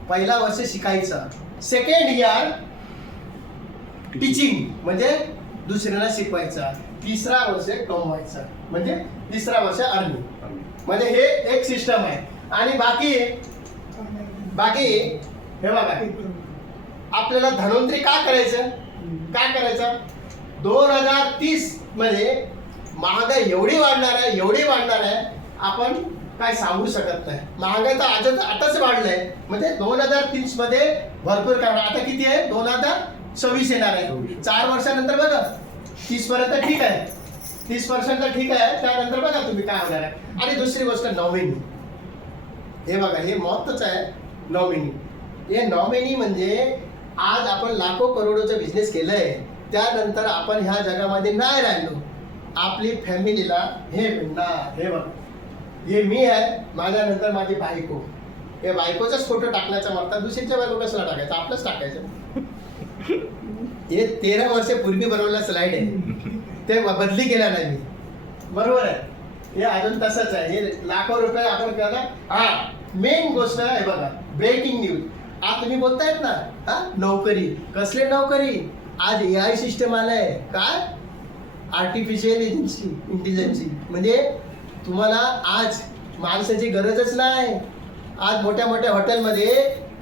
पहिला वर्ष शिकायचं. सेकंड इयर टीचिंग, म्हणजे दुसऱ्यांना शिकवायचं. तिसरा वर्ष कमवायचा, म्हणजे तिसरा वर्ष अर्निंग. म्हणजे हे एक सिस्टम आहे. आणि बाकी हे बघा, आपल्याला धन्वंतरी काय करायचं? 2030 मध्ये महागाई एवढी वाढणार आहे, आपण काय सांगू शकत नाही. महागाई तर आताच वाढलंय, म्हणजे 2030 मध्ये भरपूर करणार. आता किती आहे? 2026 येणार आहे. 4 वर्षानंतर बघा 30 पर्यंत ठीक आहे, 30% ठीक आहे. त्यानंतर बघा तुम्ही काय होणार आहे. आणि दुसरी गोष्ट, नॉमिनी. हे बघा, हे महत्त्वाचं आहे. नॉमिनी, हे नॉमिनी म्हणजे आज आपण लाखो करोडोचा बिझनेस केलंय, त्यानंतर आपण ह्या जगामध्ये नाही राहिलो, आपली फॅमिलीला हे मिळणार. हे बघा, हे मी आहे, माझ्यानंतर माझी बायको. हे बायकोचाच फोटो टाकण्याचा म्हणतात. दुसरीच्या बायको कसला टाकायचं? आपलंच टाकायचं. हे 13 वर्षापूर्वी बनवलेला स्लाइड आहे, ते बदली केला नाही मी, बरोबर आहे. हे अजून तसंच आहे. हे लाखो रुपये आपण केला. मेन गोष्ट आहे बघा, ब्रेकिंग न्यूज. आज तुम्ही बोलतायत ना, नोकरी, कसले नोकरी? आज AI सिस्टम आलाय. काय? Artificial intelligence. म्हणजे तुम्हाला आज माणसाची गरजच नाही. आज मोठ्या मोठ्या हॉटेलमध्ये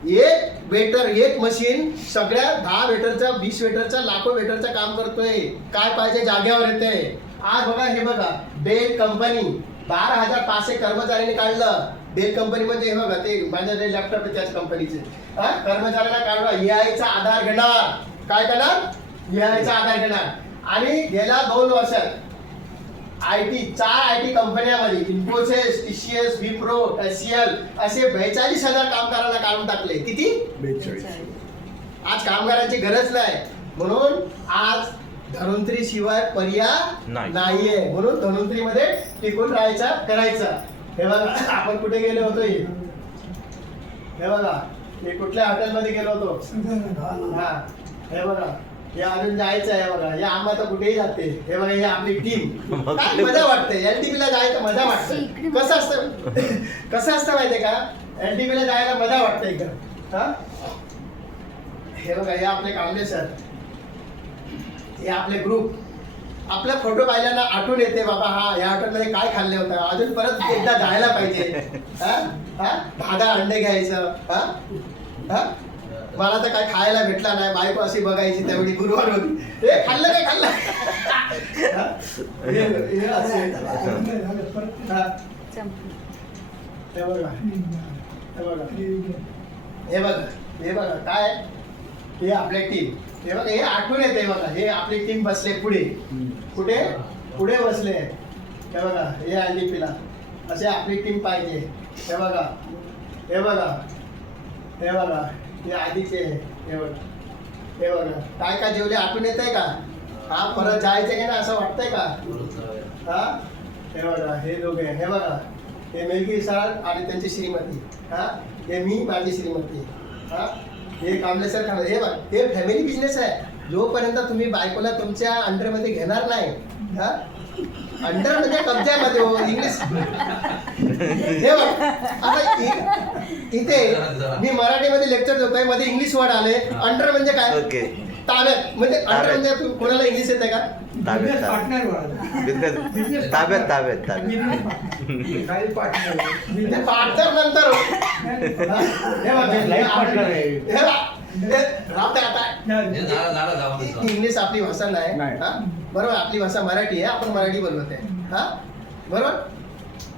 एक वेटर, एक मशीन सगळ्या 10 वेटरचा, 20 वेटरचा, लाखो वेटरचा काम करतोय. काय पाहिजे जागेवर येते. आज बघा, हे बघा, डेल कंपनी 12,500 कर्मचाऱ्यांनी काढलं. डेल कंपनी म्हणजे हे बघा, ते माझ्या जे लॅपटॉप आहे त्याच कंपनीचे. कर्मचाऱ्यांना काढलं. AI चा आधार घेणार. काय करणार? AI चा आधार घेणार. आणि गेल्या 2 वर्षात चार IT कंपन्यामध्ये इन्फोसिस, TCS, विप्रो, HCL असे 42,000 कामगारांना काढून टाकले. किती? 42. आज कामगारांची गरज नाही, म्हणून आज धन्वंतरी शिवाय पर्याय नाहीये. म्हणून धन्वंतरीमध्ये टिकून करायचं. हे बघा, आपण कुठे गेलो होतो? हे बघा, हे कुठल्या हॉटेलमध्ये गेलो होतो? हे बघा, हे अजून जायचं आहे. बघा, हे आम्हा तर कुठेही जाते. हे बघा, हे आपली टीम. काय मजा वाटते LTP ला जायचं, मजा वाटते. कसं असतं माहितीये का? LTP ला जायला मजा वाटते इकडं. हे बघा, हे आपले कामले सर, हे आपले ग्रुप. आपला फोटो पाहिल्यानं आठवण येते बाबा हा या हॉटेलमध्ये काय खाल्ले होतं अजून परत एकदा जायला पाहिजे. हा हा 10 अंडे घ्यायचं. हा हा मला तर काय खायला भेटला नाही. बायको अशी बघायची त्यावेळी गुरुवार होती. हे खाल्लं काय खाल्लं. हा? हे असं आहे. हा. हे बघा हे बघा हे बघा हे बघा काय हे आपल्या टीम. हे बघा हे आठवण येते बघा. हे आपली टीम बसले पुढे कुठे पुढे बसले. हे बघा हे अंडी पिला असे आपली टीम पाहिजे. हे बघा हे बघा हे बघा हे आधीचे. हे बघा हे बघा काय काय जेवले आठवण येत आहे का. हा परत जायचं की ना असं वाटतंय का. हा हे बघा हे दोघे. हे बघा हे मेघी सर आणि त्यांची श्रीमती. हा हे मी माझी श्रीमती. हा हे कांबळे सर खाणार. हे बघ हे फॅमिली बिझनेस आहे. जोपर्यंत तुम्ही बायकोला तुमच्या अंडरमध्ये घेणार नाही. हा अंडर म्हणजे कब्जामध्ये हो इंग्लिश. हे बघ आता इथे मी मराठीमध्ये लेक्चर देतोय मध्ये इंग्लिश वर्ड आले. अंडर म्हणजे काय ताब्यात म्हणजे अंडर म्हणजे कोणाला इंग्लिश येते का. पार्टनर नंतर इंग्लिश आपली भाषा नाही. बरोबर आपली भाषा मराठी आहे. आपण मराठी बोलवत आहे. हा बरोबर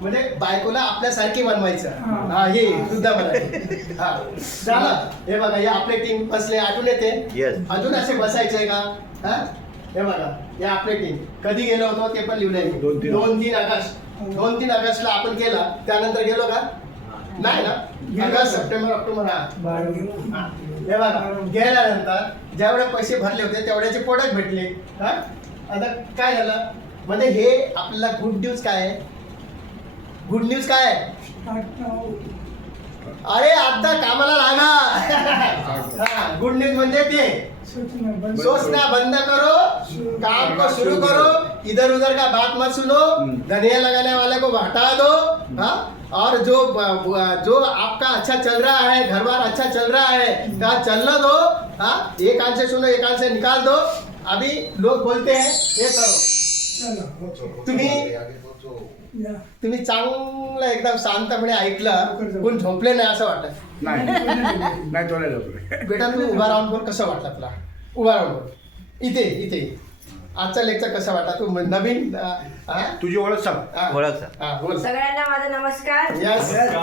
म्हणजे बायकोला आपल्यासारखी बनवायचं. हा हे सुद्धा मराठी. हा झालं. हे बघा हे आपली टीम बसले आठवण येते. अजून असे बसायचंय का. हा हे बघा हे आपली टीम कधी गेलो होतो ते पण लिहिलंय. 2-3 ऑगस्ट 2-3 ऑगस्टला आपण केला. त्यानंतर गेलो का नाही ना. August September October. हा हे बघा गेल्यानंतर जेवढे पैसे भरले होते तेवढ्याचे प्रोडक्ट भेटले. हा आता काय झालं म्हणजे हे आपल्याला गुड न्यूज काय आहे. गुड न्यूज काय आहे. अरे आता कामाला लागा. गुड न्यूज म्हणजे ते सोचना बंद करो काम को शुरू करो. इधर उधर का बात मत सुनो. धनिया लगाने वाले को हटा दो. हाँ और जो आपका अच्छा चल रहा है घर बार अच्छा चल रहा है का चलने दो. हाँ एक कान से सुनो एक कान से निकाल दो. अभी लोग बोलते हैं ये करो. तुम्ही चांगलं एकदम शांतपणे ऐकलं. कोण झोपले नाही असं वाटत नाही. बेटा तू उभा राहून बोल कसं वाटलं तुला. उभा राहून बोल. इथे इथे आजचा लेक्चर कसा वाटला. तू नवीन तुझी ओळख सांग. बोल सगळ्यांना माझा नमस्कार. यस